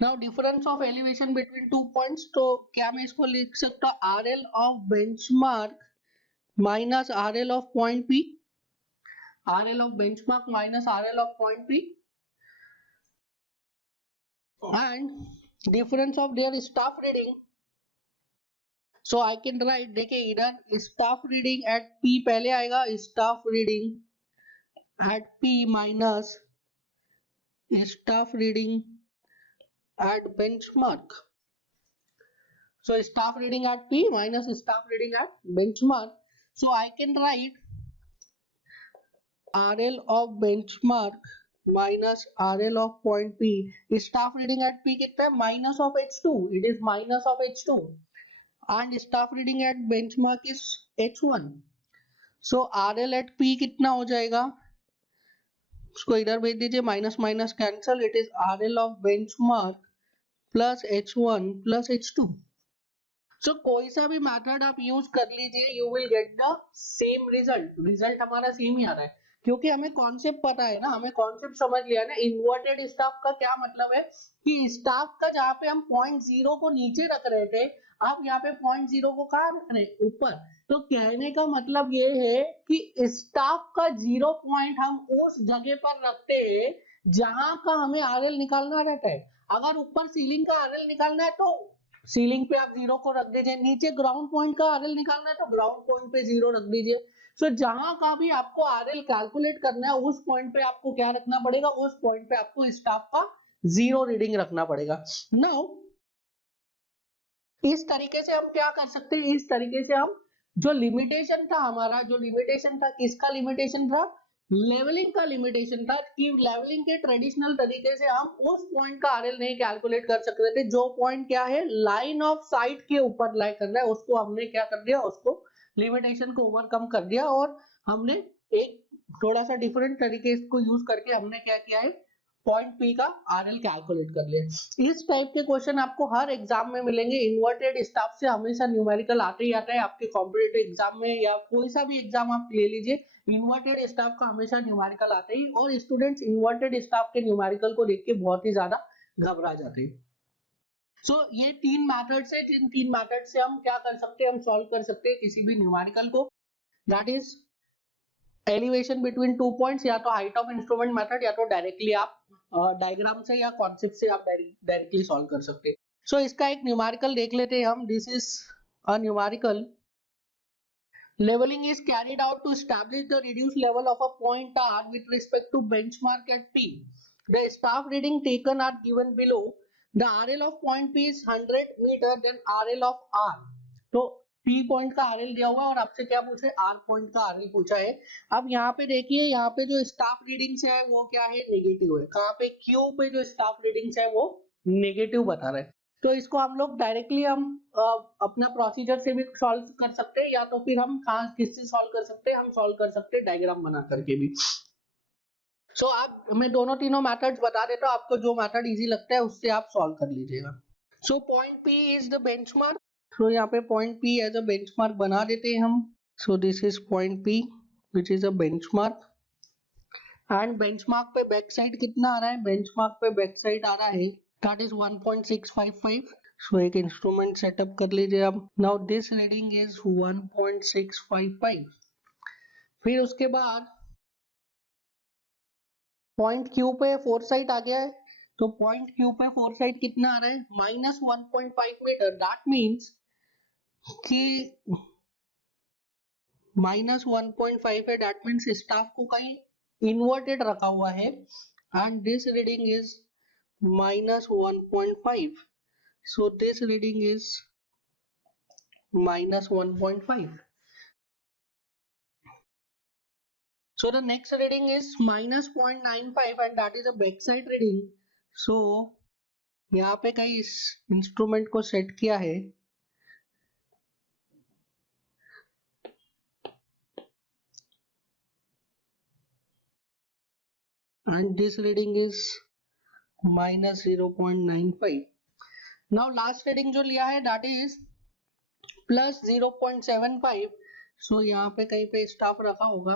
Now difference of elevation between 2 points, तो क्या मैं इसको लिख सकता हूँ? RL of benchmark minus RL of point P, RL of benchmark minus RL of point P, and difference of their staff reading. So I can write, देखिए इधर staff reading at P पहले आएगा, staff reading at P minus staff reading at benchmark. So staff reading at P minus staff reading at benchmark. So I can write RL of benchmark minus RL of point P. Staff reading at P कितना है? Minus of H2. It is minus of H2. And staff reading at benchmark is H1. So RL at P कितना हो जाएगा? उसको इधर भेज दीजिए, minus minus cancel, it is RL of benchmark plus H1 plus H2. सो कोई सा भी मेथड आप यूज कर लीजिए, you will get the same result. Result हमारा सेम ही आ रहा है, क्योंकि हमें कॉन्सेप्ट पता है ना, हमें कॉन्सेप्ट समझ लिया ना। इन्वर्टेड स्टाफ का क्या मतलब है कि स्टाफ का जहाँ पे हम पॉइंट जीरो को नीचे रख रहे थे, आप यहाँ पे पॉइंट जीरो को कहाँ रख रहे हैं? ऊपर। तो कहने का मतलब ये है कि स्टाफ का जीरो पॉइंट हम उस जगह पर रखते हैं जहां का हमें आरएल निकालना रहता है। अगर ऊपर सीलिंग का आरएल निकालना है तो सीलिंग पे आप जीरो को रख दीजिए, नीचे ग्राउंड पॉइंट का आरएल निकालना है तो ग्राउंड पॉइंट पे जीरो रख दीजिए। सो जहां का भी आपको आरएल कैलकुलेट करना है उस पॉइंट पे आपको क्या रखना पड़ेगा? उस पॉइंट पे आपको स्टाफ का जीरो रीडिंग रखना पड़ेगा। नाउ इस तरीके से हम क्या कर सकते हैं? इस तरीके से हम जो लिमिटेशन था हमारा, जो लिमिटेशन था, किसका लिमिटेशन था? लेवलिंग का लिमिटेशन था कि लेवलिंग के ट्रेडिशनल तरीके से हम उस पॉइंट का आरएल नहीं कैलकुलेट कर सकते थे जो पॉइंट क्या है? लाइन ऑफ साइट के ऊपर लाई कर रहा है। उसको हमने क्या कर दिया? उसको लिमिटेशन को ओवरकम कर दिया और हमने एक थोड़ा सा डिफरेंट तरीके को यूज करके हमने क्या किया है? पॉइंट पी का आरएल कैलकुलेट कर लिया। इस टाइप के क्वेश्चन आपको हर एग्जाम में मिलेंगे। इन्वर्टेड स्टाफ से हमेशा न्यूमेरिकल आते ही आता है आपके कॉम्पिटिटिव एग्जाम में, या कोई सा भी एग्जाम आप ले लीजिए, इन्वर्टेड स्टाफ का हमेशा न्यूमेरिकल आते ही, और स्टूडेंट्स इन्वर्टेड स्टाफ के न्यूमेरिकल को देख के बहुत ही ज्यादा घबरा जाते हैं। सो ये तीन मैथड्स है, जिन तीन मैथड से हम क्या कर सकते हैं? हम सॉल्व कर सकते हैं किसी भी न्यूमेरिकल को। That is elevation between 2 points, या तो हाइट ऑफ इंस्ट्रूमेंट मेथड, या तो डायरेक्टली आप डायग्राम से या कॉन्सेप्ट से आप डायरेक्टली सॉल्व कर सकते हैं। सो इसका एक न्यूमेरिकल देख लेते हैं हम। This is a numerical. Leveling is carried out to establish the reduced level of a point R with respect to benchmark at P. The staff reading taken are given below. The RL of point P is 100 meter, then RL of R. तो P point का RL दिया हुआ है और आपसे क्या पूछा है? R पॉइंट का RL पूछा है। अब यहाँ पे देखिए, यहाँ पे जो स्टाफ रीडिंग्स है वो क्या है? नेगेटिव है। कहाँ पे? Q पे जो स्टाफ रीडिंग्स है वो नेगेटिव बता रहे हैं। तो इसको हम लोग डायरेक्टली हम अपना प्रोसीजर से भी सॉल्व कर सकते हैं, या तो फिर हम कहाँ किससे सॉल्व कर सकते हैं? हम सॉल्व कर सकते हैं डायग्राम बना करके भी। सो आप, मैं दोनों तीनों मेथड्स बता देता हूँ, आपको जो मेथड इजी लगता है उससे आप सॉल्व कर लीजिएगा। So point P is the benchmark. So यहाँ पे point P as a benchmark बना देते हैं हम। So this is point P which is a benchmark. And benchmark पे बैक साइड कितना आ रहा है, बेंचमार्क पे बैक साइड आ रहा है दैट इज 1.655। सो एक इंस्ट्रूमेंट सेटअप कर लीजिए आप। Now this reading is 1.655। फिर उसके बाद पॉइंट क्यू पे फोरसाइट आ गया है, तो पॉइंट क्यू पे फोरसाइट कितना आ रहा है, -1.5 मीटर। दैट मीन्स कि -1.5 है, दैट मीन्स स्टाफ को कहीं इन्वर्टेड रखा हुआ है and this reading is -1.5। so this reading is -1.5। so the next reading is -0.95 and that is a backside reading। so यहाँ पे कहीं इस इंस्ट्रूमेंट को सेट किया है and this reading is -0.95। now last reading जो लिया है that is +0.75। so यहाँ पे कहीं पे स्टाफ रखा होगा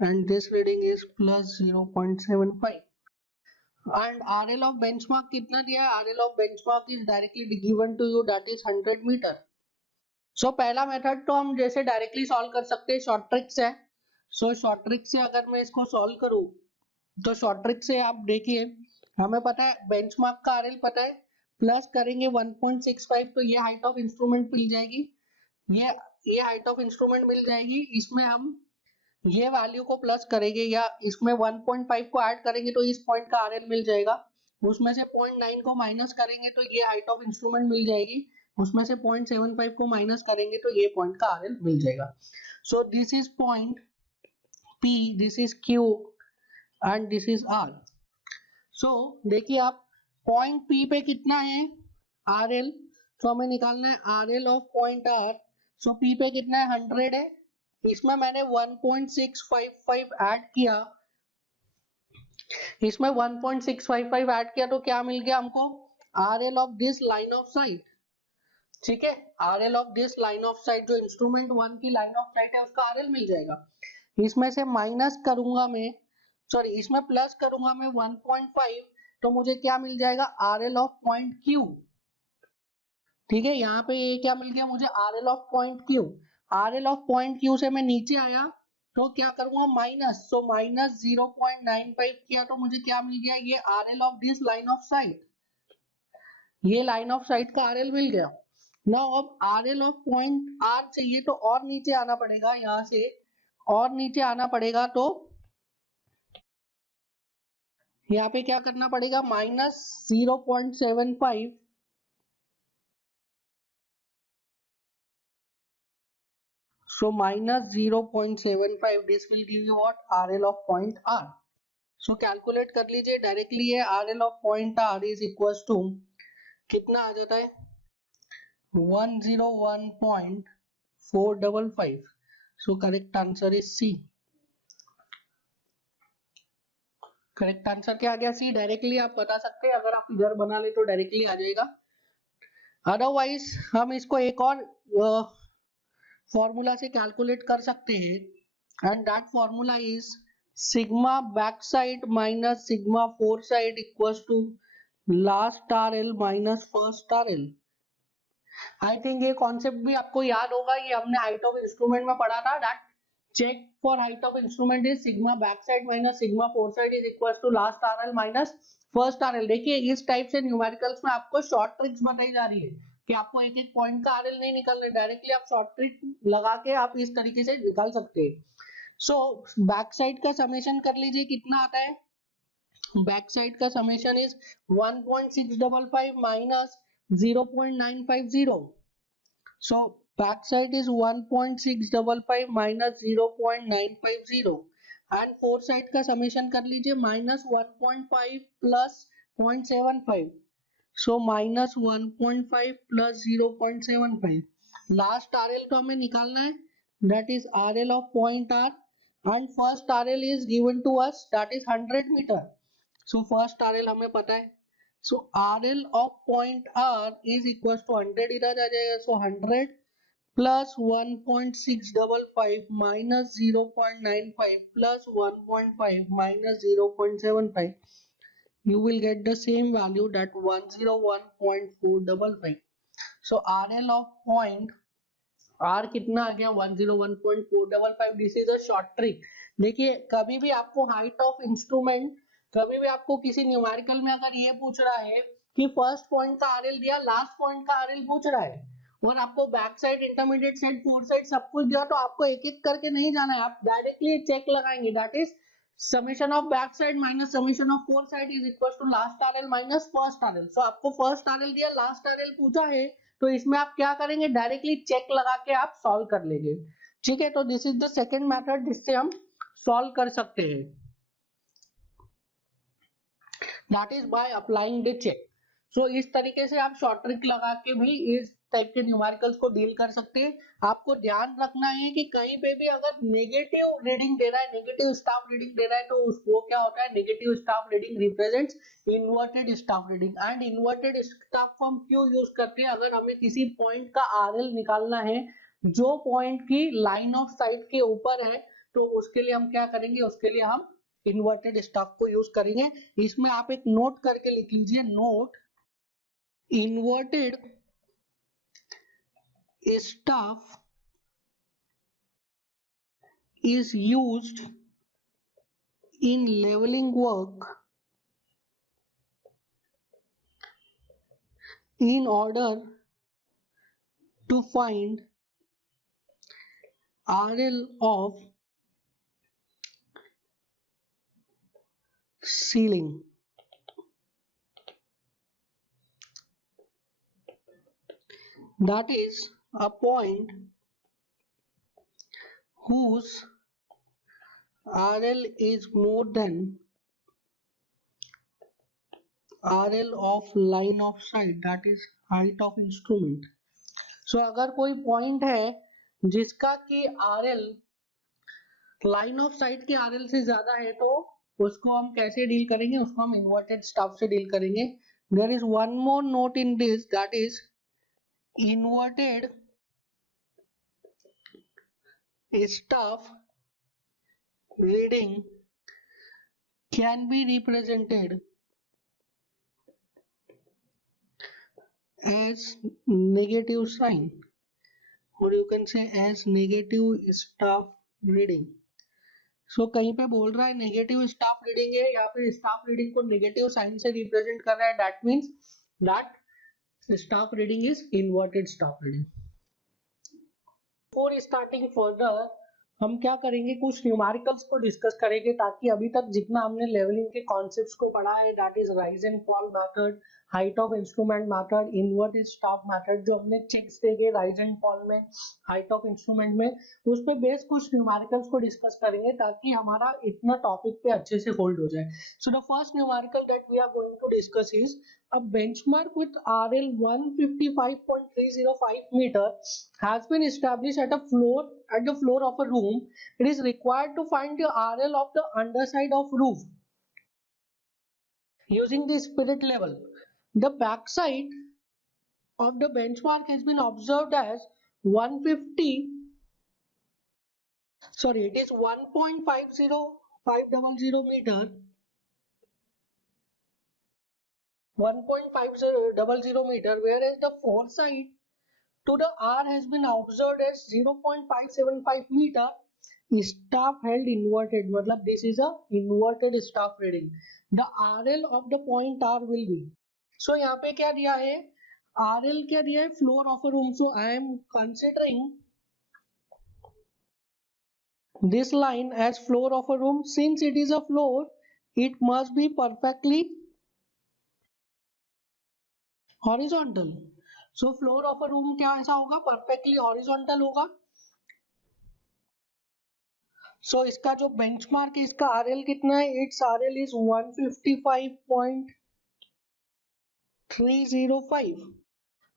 and this reading is +0.75। and RL of benchmark कितना दिया है, RL of benchmark is directly given to you that is 100 metre. So पहला मेथड तो हम जैसे डायरेक्टली सॉल्व कर सकते हैं, शॉर्ट ट्रिक से। सो शॉर्ट ट्रिक से अगर मैं इसको सॉल्व करूं तो शॉर्ट ट्रिक से आप देखिए, हमें पता है बेंचमार्क का आरएल पता है, प्लस करेंगे 1.65 तो ये हाइट ऑफ इंस्ट्रूमेंट मिल जाएगी, ये हाइट ऑफ इंस्ट्रूमेंट मिल जाएगी। इसमें हम ये वैल्यू को प्लस करेंगे या इसमें 1.5 को ऐड करेंगे तो इस पॉइंट का आरएल मिल जाएगा। उसमें से 0.9 को माइनस करेंगे तो ये हाइट ऑफ इंस्ट्रूमेंट मिल जाएगी। उसमें से 0.75 को माइनस करेंगे तो ये पॉइंट का आरएल मिल जाएगा। सो this is point P, this is Q and this is R। सो देखिए आप, पॉइंट P पे कितना है RL, तो हमें निकालना है RL of point R। So P पे कितना है 100 है, इसमें मैंने 1.655 ऐड किया, इसमें 1.655 ऐड किया तो क्या मिल गया हमको, RL of this line of site. ठीक है, RL of this line of site, जो इंस्ट्रूमेंट 1 की लाइन ऑफ साइट है उसका RL मिल जाएगा। इसमें से माइनस करूंगा मैं, सॉरी इसमें प्लस करूंगा मैं 1.5 तो मुझे क्या मिल जाएगा, RL ऑफ पॉइंट Q। ठीक है, यहाँ पे ये क्या मिल गया मुझे, RL of point Q। RL of point Q से मैं नीचे आया तो क्या करूंगा, माइनस, सो माइनस 0.95 किया तो मुझे क्या मिल गया, ये RL of this line of site, ये लाइन ऑफ साइट का RL मिल गया। नाउ अब RL ऑफ पॉइंट R चाहिए तो और नीचे आना पड़ेगा, यहाँ से और नीचे आना पड़ेगा तो यहाँ पे क्या करना पड़ेगा, -0.75। so -0.75 this will give you what, RL of point R। so calculate कर लीजिए डायरेक्टली, ये RL of point R is equals to कितना आ जाता है, 101.455। so correct answer is C। Correct answer क्या आ गया, C। डायरेक्टली आप बता सकते हैं, अगर आप इधर बना ले तो डायरेक्टली आ जाएगा, अदरवाइज हम इसको एक और फॉर्मूला से कैलकुलेट कर सकते हैं and that formula is sigma back side minus sigma fore side equals to last RL minus first RL। I think ये कॉन्सेप्ट भी आपको याद होगा, ये हमने हाइट ऑफ इंस्ट्रूमेंट में पढ़ा था, that check for height of instrument is sigma back side minus sigma fore side is equals to last RL minus first RL। देखिए इस टाइप से न्यूमेरिकल्स में आपको शॉर्ट ट्रिक्स बताई जा रही है कि आपको एक एक पॉइंट का RL नहीं निकालना, डायरेक्टली आप शॉर्ट ट्रिक लगा के आप इस तरीके से निकाल सकते हैं। सो बैक साइड का समेशन कर लीजिए, कितना आता है, बैक साइड का summation is 1.655 minus 0.950। so back side is 1.655 minus 0.950 and four side का समेशन कर लीजिए, -1.5 plus 0.75। so -1.5 plus 0.75, last RL तो हमें निकालना है, that is RL of point R and first RL is given to us, that is 100 meter। so first RL हमें पता है, so RL of point R is equals to 100, इधर आ जाएगा, so 100 plus 1.655 minus 0.95 plus 1.5 minus 0.75, you will get the same value, that 101.455. So RL of point R कितना आ गया 101.455. This is a short trick. देखिए कभी भी आपको हाइट ऑफ इंस्ट्रूमेंट, कभी भी आपको किसी न्यूमेरिकल में अगर ये पूछ रहा है कि फर्स्ट पॉइंट का आरएल दिया, लास्ट पॉइंट का आरएल पूछ रहा है, और आपको back side, intermediate side, four side सब कुछ दिया, तो आपको एक एक करके नहीं जाना है, आप डायरेक्टली चेक लगाएंगे. That is summation of back side minus summation of fore side is equal to last RL minus first RL. So आपको फर्स्ट आरएल दिया, लास्ट आरएल पूछा है, तो इसमें आप क्या करेंगे, डायरेक्टली चेक लगा के आप सॉल्व कर लेंगे. ठीक है, तो this is the second method जिससे हम सॉल्व कर सकते हैं, that is by applying the check. So इस तरीके से आप शॉर्ट ट्रिक लगा के भी इस टाइप के न्यूमेरिकल्स को डील कर सकते हैं. आपको ध्यान रखना है कि कहीं पे भी अगर नेगेटिव रीडिंग दे रहा है, नेगेटिव स्टाफ रीडिंग दे रहा है, तो उसको क्या होता है, negative staff reading represents inverted staff reading. And inverted staff को हम क्यों यूज करते हैं, अगर हमें किसी पॉइंट का आरएल निकालना है जो पॉइंट की लाइन ऑफ साइट के ऊपर है, तो उसके लिए हम क्या करेंगे, उसके लिए हम इन्वर्टेड स्टाफ को यूज करेंगे. इसमें आप एक नोट करके लिख लीजिए, note inverted staff is used in leveling work in order to find RL of ceiling. That is a point whose RL is more than RL of line of sight, that is height of instrument. So अगर कोई point है जिसका कि RL line of sight के RL से ज्यादा है, तो उसको हम कैसे डील करेंगे, उसको हम इन्वर्टेड स्टाफ से डील करेंगे. There is one more note in this, that is inverted staff reading can be represented as negative sign, or you can say as negative staff reading. So कहीं पे बोल रहा है नेगेटिव स्टाफ रीडिंग है, या फिर staff reading को negative sign से रिप्रेजेंट कर रहा है, that means that staff reading is inverted staff reading. Before starting further हम क्या करेंगे, कुछ न्यूमेरिकल्स को डिस्कस करेंगे, ताकि अभी तक जितना हमने लेवलिंग के कॉन्सेप्ट्स को पढ़ा है, that is rise and fall method, height of instrument method, inverted staff method, जो हमने चेक्स देखे राइज एंड फॉल में, हाइट ऑफ इंस्ट्रूमेंट में, उस पे बेस कुछ न्यूमेरिकल्स को डिस्कस करेंगे ताकि हमारा इतना टॉपिक पे अच्छे से होल्ड हो जाए. So the first numerical that we are going to discuss is a benchmark with RL 155.305 meter has been established at the floor of a room. It is required to find the RL of the underside of roof using the spirit level. The backside of the benchmark has been observed as 150, sorry, it is 1.50500 meter, 1.500 meter, whereas the foreside to the R has been observed as 0.575 meter. Staff held inverted, मतलब this is a inverted staff reading. The RL of the point R will be. So यहाँ पे क्या दिया है, RL क्या दिया है, floor of a room. So I am considering this line as floor of a room. Since it is a floor, it must be perfectly horizontal. So floor of a room क्या ऐसा होगा, perfectly horizontal होगा. So इसका जो benchmark है, इसका RL कितना है, इट्स RL इज 155.305.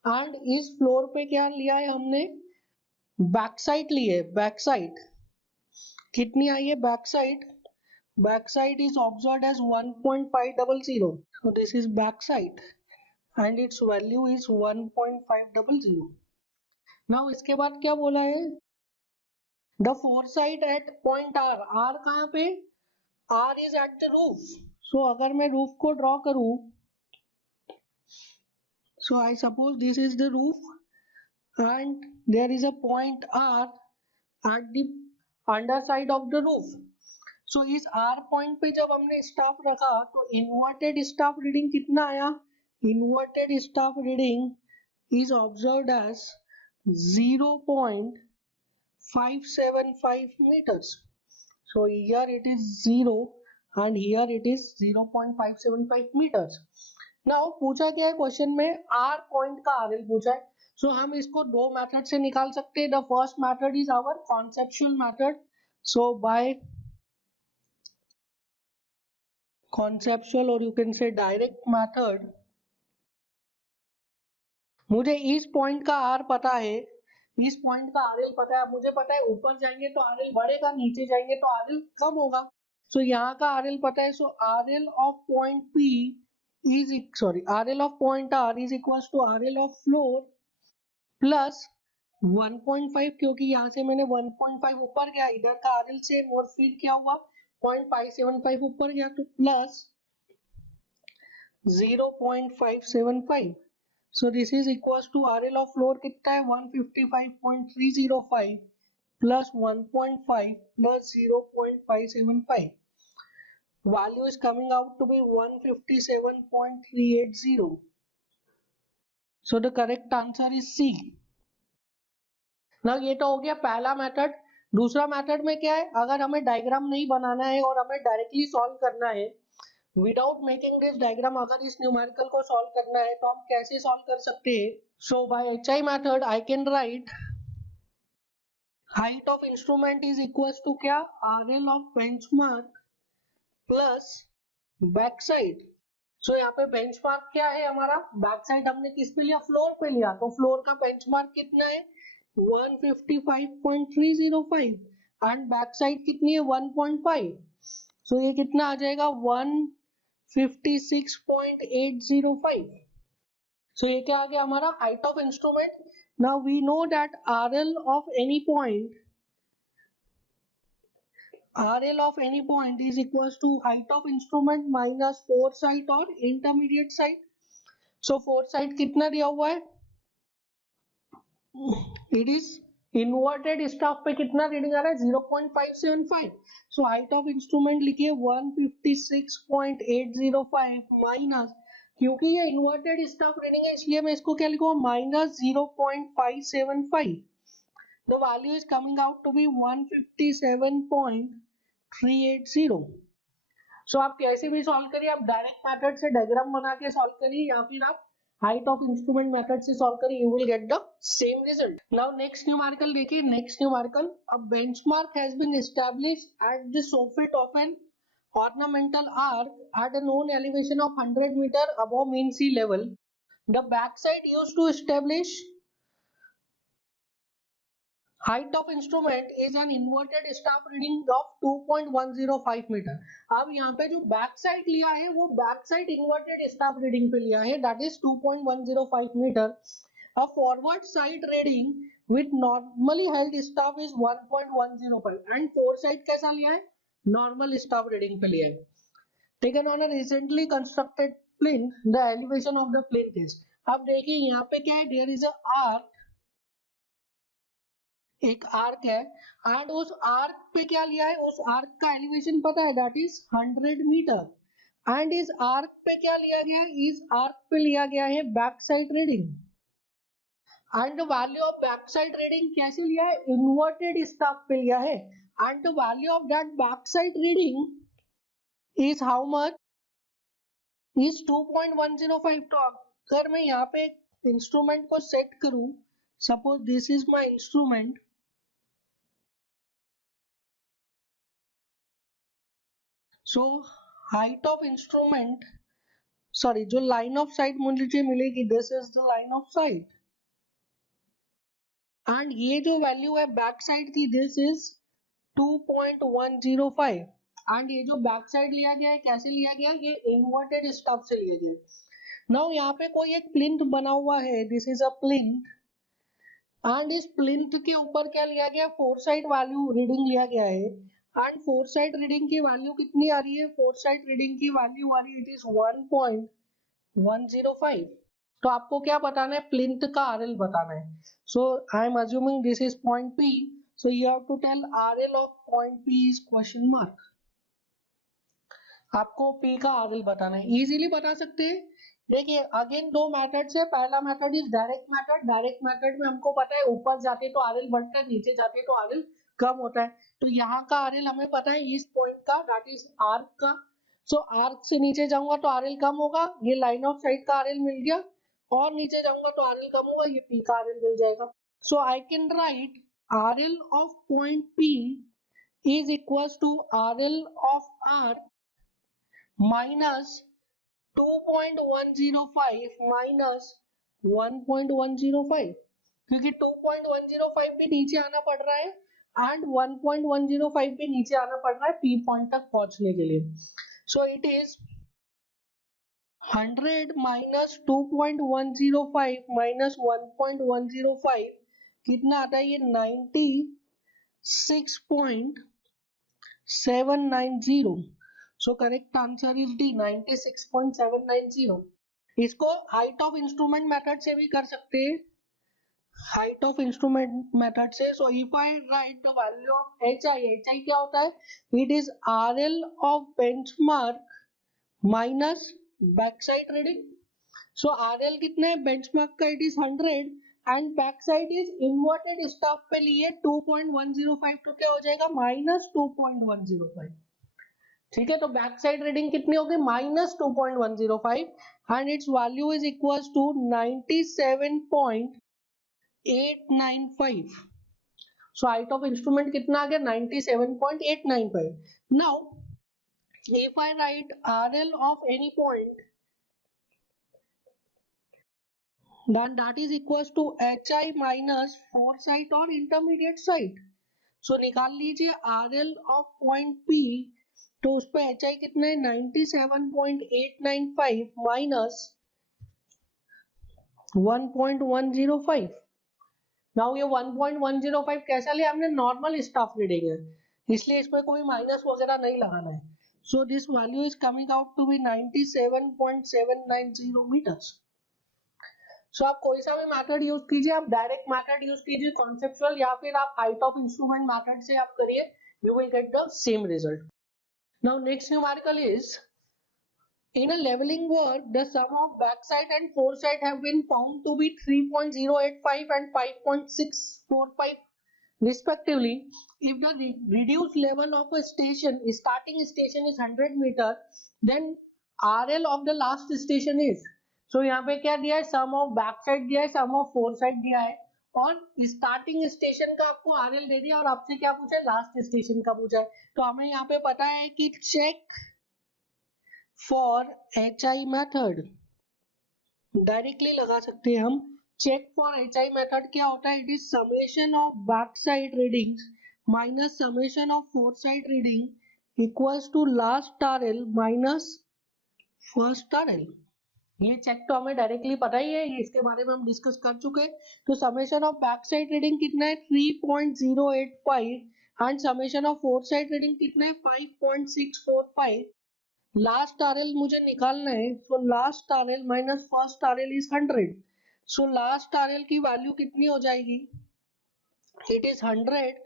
एंड इस फ्लोर पे क्या लिया है हमने, बैक साइड ली है. बैक साइड कितनी आई है, back side is observed as 1.500. so this is back side and its value is 1.500. Now इसके बाद क्या बोला है, the foresight at point R, R कहाँ पे, R is at the roof. So अगर मैं रूफ को ड्रॉ करूं, so I suppose this is the roof and there is a point R at the underside of the roof. So इस R पॉइंट पे जब हमने स्टाफ रखा तो इन्वर्टेड स्टाफ रीडिंग कितना आया, inverted staff reading is observed as 0.575 meters. So here it is 0 and here it is 0.575 meters. Now पूछा क्या है क्वेश्चन में, R पॉइंट का RL पूछा है। So हम इसको दो मेथड से निकाल सकते हैं। The first method is our conceptual method. So by conceptual or you can say direct method, मुझे इस पॉइंट का R पता है, इस पॉइंट का RL पता है। मुझे पता है ऊपर जाएंगे तो RL बढ़ेगा, नीचे जाएंगे तो RL कम होगा। So यहाँ का RL पता है। So RL of point P is RL of point R is equals to RL of floor plus 1.5, क्योंकि यहाँ से मैंने 1.5 ऊपर गया, इधर का RL से और फिर क्या हुआ 0.575 ऊपर गया तो plus 0.575। So this is equals to RL of floor कितना है 155.305 plus 1.5 plus 0.575. Value is coming out to be 157.380. So the correct answer is C. ना ये तो हो गया पहला मेथड। दूसरा मेथड में क्या है, अगर हमें डायग्राम नहीं बनाना है और हमें डायरेक्टली सॉल्व करना है विदाउट मेकिंग दिस डायग्राम, अगर इस न्यूमेरिकल को सॉल्व करना है तो हम कैसे सॉल्व कर सकते हैं। So by HI method I can write height of instrument is equals to क्या, RL of benchmark plus back side. So यहाँ पे बेंचमार्क क्या है हमारा, बैक साइड हमने किस पे लिया, फ्लोर पे लिया, तो फ्लोर का बेंचमार्क कितना है 155.305 एंड बैक साइड कितनी है 1.5। सो ये कितना आ जाएगा 156.805। सो ये क्या आ गया हमारा height of instrument. Now we know that RL of any point is equals to height of instrument minus foresight और intermediate side. So foresight कितना दिया हुआ है, it is inverted staff पे कितना रीडिंग आ रहा है 0.575। so height of instrument लिखिए 156.805 माइनस, क्योंकि ये इन्वर्टेड स्टाफ रीडिंग है इसलिए मैं इसको क्या लिखूंगा minus 0.575। the value is coming out to be 157.380। सो आप कैसे भी सॉल्व करिए, आप डायरेक्ट मेथड से डायग्राम बना के सॉल्व करिए या फिर आप हाइट ऑफ इंस्ट्रूमेंट मेथड से सॉल्व करिए, you will get the same result. Now next numerical देखिए, next numerical, a benchmark has been established at the soffit of an ornamental arc at a known elevation of 100 meter above mean sea level. The backside used to establish height of instrument is an inverted staff reading of 2.105 meter. अब यहाँ पे जो back side लिया है वो back side inverted staff reading पे लिया है, that is 2.105 metre. A forward side reading with normally held staff is 1.105 and fore side कैसा लिया है, नॉर्मल स्टाफ रीडिंग पे लिया है। Taken on a recently constructed plinth, the elevation of the plinth is. अब देखिए यहाँ पे क्या है, देयर इज अ आर्क, एक आर्क है एंड उस आर्क पे क्या लिया है, उस आर्क का एलिवेशन पता है दैट इज 100 मीटर एंड इस आर्क पे क्या लिया गया है, इस आर्क पे लिया गया है back side reading and the value of back side reading कैसे लिया है, इन्वर्टेड स्टाफ पे लिया है and the value of that back side reading is how much, is 2.105। तो अगर मैं यहाँ पे इंस्ट्रूमेंट को सेट करूं, suppose this is my instrument, so height of instrument, sorry जो लाइन ऑफ साइट मुझे मिलेगी this is the line of site and ये जो वैल्यू है बैक साइड की दिस इज 2.105 एंड ये जो बैक साइड लिया गया है कैसे लिया गया, ये इन्वर्टेड स्टफ से लिया गया। नाउ यहाँ पे कोई एक प्लिंथ बना हुआ है, this is a plinth and इस प्लिंथ के ऊपर क्या लिया गया, फोरसाइट वैल्यू रीडिंग लिया गया है। एंड फोरसाइट रीडिंग की वैल्यू कितनी आ रही है, फोरसाइट रीडिंग की वैल्यू आ रही है, इट इज 1.105। तो आपको क्या बताना है, प्लिंथ का आरएल बताना है। So I am assuming this is point P, so you have to tell RL of point P is question mark. आपको पी का आरएल बताना है, इजीली बता सकते हैं। देखिए अगेन दो मेथड्स है, पहला method is direct method. Direct method में हमको पता है ऊपर जाते तो आरएल बढ़ता है, नीचे जाते तो आरएल कम होता है। तो यहाँ का आरएल हमें पता है इस पॉइंट का, दैट इज आर्क का। सो आर्क से नीचे जाऊंगा तो आरएल कम होगा, ये लाइन ऑफ साइट का आरएल मिल गया। और नीचे जाऊंगा तो आरएल कम होगा, ये पी का आरएल मिल जाएगा। So I can write RL of point P is equals to RL of R minus 2.105 minus 1.105, क्योंकि 2.105 भी नीचे आना पड़ रहा है एंड 1.105 भी नीचे आना पड़ रहा है पी पॉइंट तक पहुंचने के लिए। सो इट इज 100 माइनस 2.105 माइनस 1.105 कितना आता है, ये 96.790। सो करेक्ट आंसर इज डी, 96.790। इसको हाइट ऑफ इंस्ट्रूमेंट मेथड से भी कर सकते हैं, हाइट ऑफ इंस्ट्रूमेंट मेथड से। So if I right the value of H I, H I क्या होता है, it is are L of benchmark minus back side reading. So R L कितना है, बेंचमार्क का it is 100 and back side is inverted stop पे लिए 2.105, तो क्या हो जाएगा माइनस 2.105। ठीक है, तो बैक साइड रीडिंग कितनी होगी, minus 2.105 and its value is equals to 97.895। So height of instrument कितना आ गया, 97.895। Now if I write RL of any point, then that is equals to HI minus foresight or intermediate site। सो निकाल लीजिए RL of point P, तो उस पर HI कितना है 97.895 माइनस 1.105। नाउ ये 1.105 कैसा लिया हमने, नॉर्मल स्टाफ रीडिंग है, इसलिए इसमें कोई माइनस वगैरह नहीं लगाना है। So this value is coming out to be 97.790 metres. So आप कोई सा भी मेथड यूज कीजिए, आप डायरेक्ट मेथड यूज कीजिए कॉन्सेप्चुअल, या फिर आप हाइट ऑफ इंस्ट्रूमेंट मेथड से आप करिए, you will get the same result. Now next numerical is, in a leveling work the sum of backside and foresight have been found to be 3.085 and 5.645 respectively. If the reduced level of a station, starting station is 100 meter, then RL of the last station is, so यहाँ पे क्या दिया है, सम of back side दिया है, सम of fore side दिया है, और स्टार्टिंग स्टेशन का आपको आरएल दे दिया, और आपसे क्या पूछा है, लास्ट स्टेशन का पूछा है। तो हमें यहाँ पे पता है कि check for H I method directly लगा सकते हैं हम। Check for H I method क्या होता है, it is summation of back side readings minus summation of fore side reading equals to last RL minus first RL. ये check तो हमें डायरेक्टली पता ही है, इसके बारे में हम डिस्कस कर चुके हैं। तो summation of back side reading कितना है 3.085 and summation of fore side reading कितना है 5.645। लास्ट आरएल मुझे निकालना है, so last RL minus first RL is 100। So last RL की वैल्यू कितनी हो जाएगी, it is 100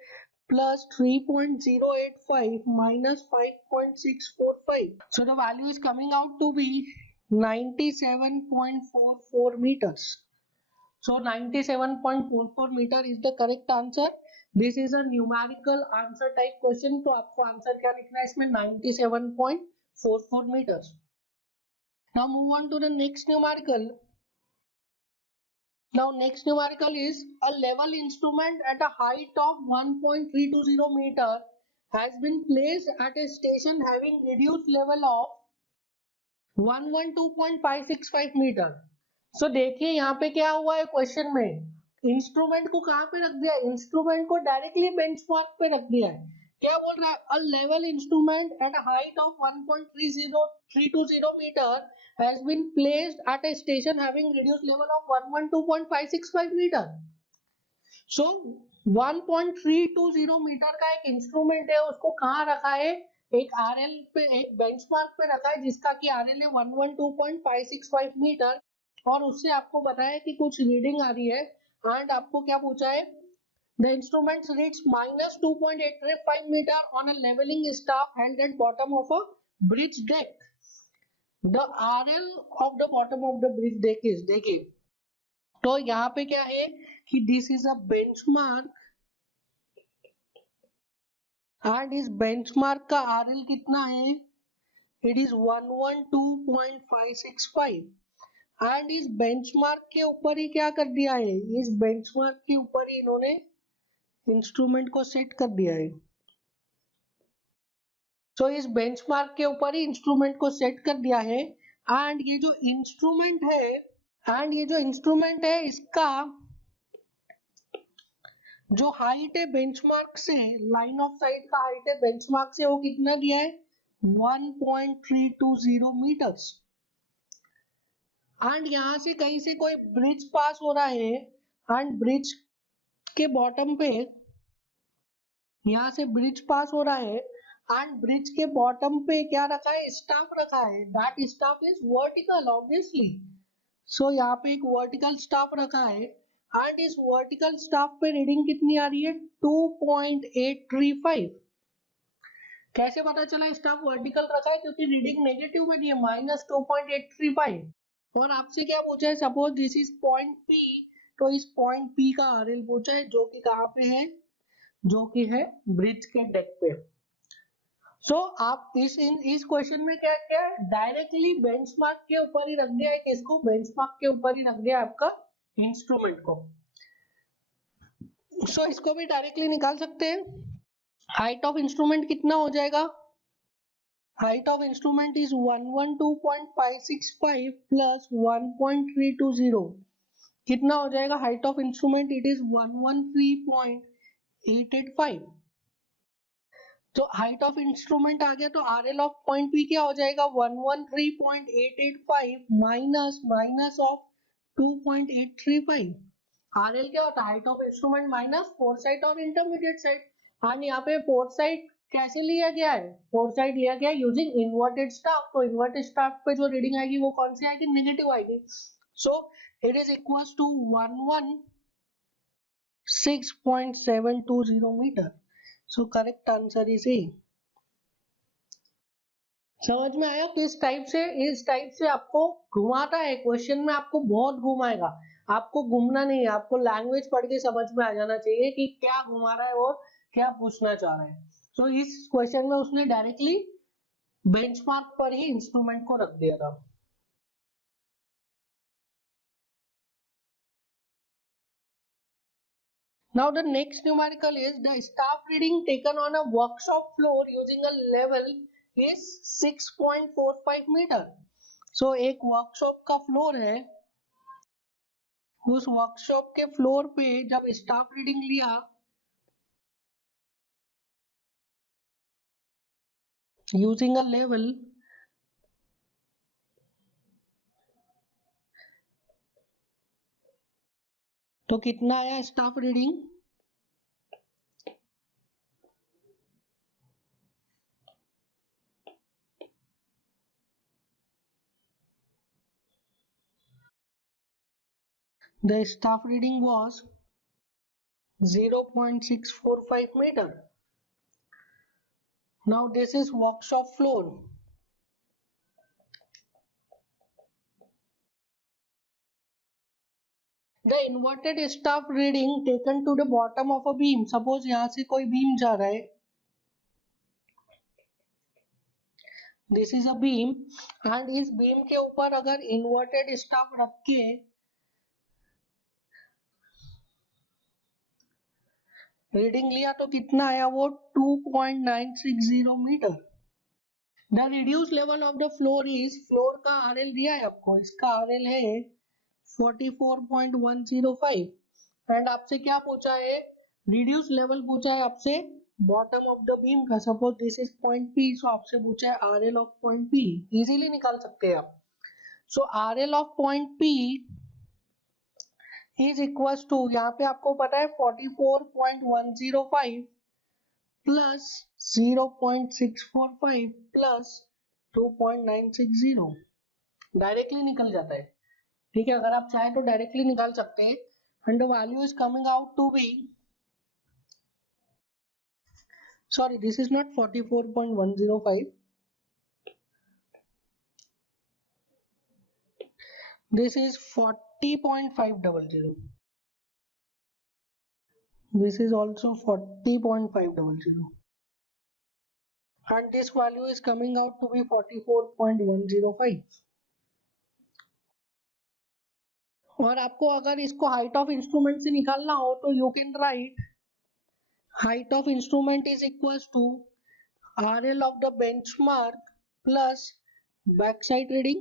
plus 3.085 minus 5.645. So the value is coming out to be 97.44 meters. So 97.44 meter is the correct answer. This is a numerical answer type question. तो आपको answer क्या लिखना है इसमें, 97.44 meters. Now move on to the next numerical. Now next numerical is a level instrument at a height of 1.320 meter has been placed at a station having reduced level of 112.565 metre. So देखिए यहाँ पे क्या हुआ है question में, instrument को कहाँ पे रख दिया, इंस्ट्रूमेंट को डायरेक्टली बेंचमार्क पे रख दिया है। क्या बोल रहा है, a level instrument at a height of 1.320 metre has been placed at a station having reduced level of 112.565 meter. So 1.320 metre का एक इंस्ट्रूमेंट है, उसको कहाँ रखा है, एक आरएल पे, एक बेंचमार्क पे रखा है जिसका कि आरएल है 112.565 मीटर, और उससे आपको बताया कि कुछ रीडिंग आ रही है। एंड आपको क्या पूछा है, the instrument reads -2.835 metre on a levelling staff held at bottom of a bridge deck. The RL of the bottom of the bridge deck is, देखिए तो यहाँ पे क्या है कि this is a benchmark, and इस बेंचमार्क का RL कितना है, इट इज 112.565, एंड इस बेंचमार्क के ऊपर ही क्या कर दिया है, इस बेंचमार्क के ऊपर ही इन्होंने इंस्ट्रूमेंट को सेट कर दिया है। सो इस बेंचमार्क के ऊपर ही इंस्ट्रूमेंट को सेट कर दिया है। एंड ये जो इंस्ट्रूमेंट है, इसका जो हाइट है बेंचमार्क से, लाइन ऑफ साइट का हाइट है बेंचमार्क से, वो कितना दिया है, 1.320 मीटर्स। एंड यहाँ से कहीं से कोई ब्रिज पास हो रहा है, एंड ब्रिज के बॉटम पे, यहाँ से ब्रिज पास हो रहा है, एंड ब्रिज के बॉटम पे क्या रखा है, स्टाफ रखा है, that staff is vertical obviously. So यहाँ पे एक वर्टिकल स्टाफ रखा है, एंड इस वर्टिकल स्टाफ पे रीडिंग कितनी आ रही है, 2.835। कैसे पता चला स्टाफ वर्टिकल रखा है, क्योंकि रीडिंग नेगेटिव में दी है -2.835। और आपसे क्या पूछा है, suppose this is point P, तो इस पॉइंट पी का आरएल पूछा है, जो कि कहाँ पे है, जो कि है ब्रिज के डेक पे। सो आप इस क्वेश्चन में क्या क्या डायरेक्टली बेंचमार्क के ऊपर ही रख दिया है, किसको, बेंचमार्क के ऊपर ही रख दिया है आपका इंस्ट्रूमेंट को। सो इसको भी डायरेक्टली निकाल सकते हैं। हाइट ऑफ इंस्ट्रूमेंट कितना हो जाएगा, height of instrument is 112.565 plus 1.320, कितना हो जाएगा height of instrument, it is 113.885। तो हाइट ऑफ इंस्ट्रूमेंट आ गया, तो आरएल ऑफ पॉइंट पी क्या हो जाएगा, 113.885 माइनस माइनस ऑफ 2.835। आरएल क्या होता है, height of instrument minus four side और इंटरमीडिएट साइड। और यहाँ पे फोर साइड कैसे लिया गया है, फोर साइड लिया गया यूजिंग इन्वर्टेड स्टाफ, तो इन्वर्टेड स्टाफ पे जो रीडिंग आएगी वो कौन सी आएगी, नेगेटिव आएगी। So it is equals to 116.720 metre. So correct answer is A. समझ में आया, किस टाइप से, इस टाइप से आपको घुमाता है क्वेश्चन में, आपको बहुत घुमाएगा, आपको घूमना नहीं है, आपको लैंग्वेज पढ़ के समझ में आ जाना चाहिए कि क्या घुमा रहा है और क्या पूछना चाह रहा है। तो इस क्वेश्चन में उसने डायरेक्टली बेंचमार्क पर ही इंस्ट्रूमेंट को रख दिया था। Now the next numerical is the staff reading taken on a workshop floor using a level is 6.45 meter. So एक वर्कशॉप का फ्लोर है, उस वर्कशॉप के फ्लोर पे जब स्टाफ रीडिंग लिया यूजिंग अ लेवल, तो कितना आया staff reading, the staff reading was 0.645 meter. Now this is workshop floor. The inverted staff reading taken to the bottom of a beam. Suppose यहाँ से कोई बीम जा रहा है, this is a beam, and इस बीम के ऊपर अगर इन्वर्टेड स्टाफ रख के रीडिंग लिया तो कितना आया, वो 2.960 metre. The reduce level of the floor is, floor का आरएल दिया है आपको, इसका आरएल है 44.105, एंड आपसे क्या पूछा है, रिड्यूस लेवल पूछा है आपसे बॉटम ऑफ द बीम का। Suppose this is point P, so आपसे पूछा है RL of point P, easily निकाल सकते हैं आप। So RL of point P is equal to, यहाँ पे आपको पता है 44.105 प्लस 0.645 प्लस 2.960, डायरेक्टली निकल जाता है। ठीक है, अगर आप चाहें तो डायरेक्टली निकाल सकते हैं। And the value is coming out to be, sorry, this is not 44.105, this is 40.500, this is also 40.500, and this value is coming out to be 44.105। और आपको अगर इसको हाइट ऑफ इंस्ट्रूमेंट से निकालना हो तो you can write height of instrument is equals to RL of the benchmark plus backside reading।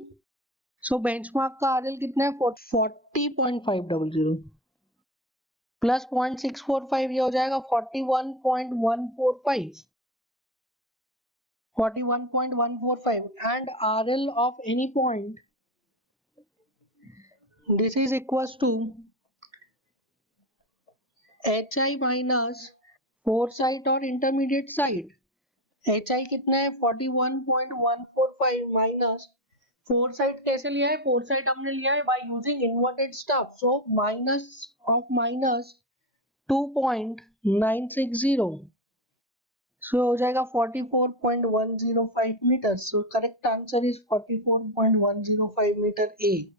So benchmark का RL कितना है 40.500 प्लस 0.645, ये हो जाएगा 41.145 and RL of any point, this is equals to HI minus foresight और intermediate side. HI कितना है 41.145 minus foresight कैसे लिया है, फोरसाइट हमने लिया है by using inverted staff, so minus of minus 2.960, so हो जाएगा 44.105 metre. So correct answer is 44.105 metre A.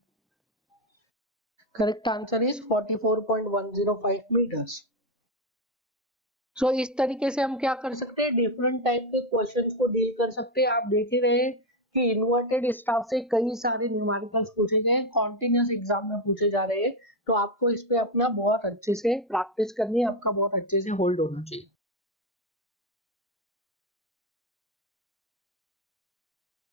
Correct answer is 44.105 metres. So इस तरीके से हम क्या कर सकते हैं, डिफरेंट टाइप के क्वेश्चंस को डील कर सकते हैं। आप देख ही रहे हैं कि इन्वर्टेड स्टफ से कई सारे न्यूमेरिकल्स पूछे गए हैं, कॉन्टिन्यूस एग्जाम में पूछे जा रहे हैं। तो आपको इस पे अपना बहुत अच्छे से प्रैक्टिस करनी है, आपका बहुत अच्छे से होल्ड होना चाहिए।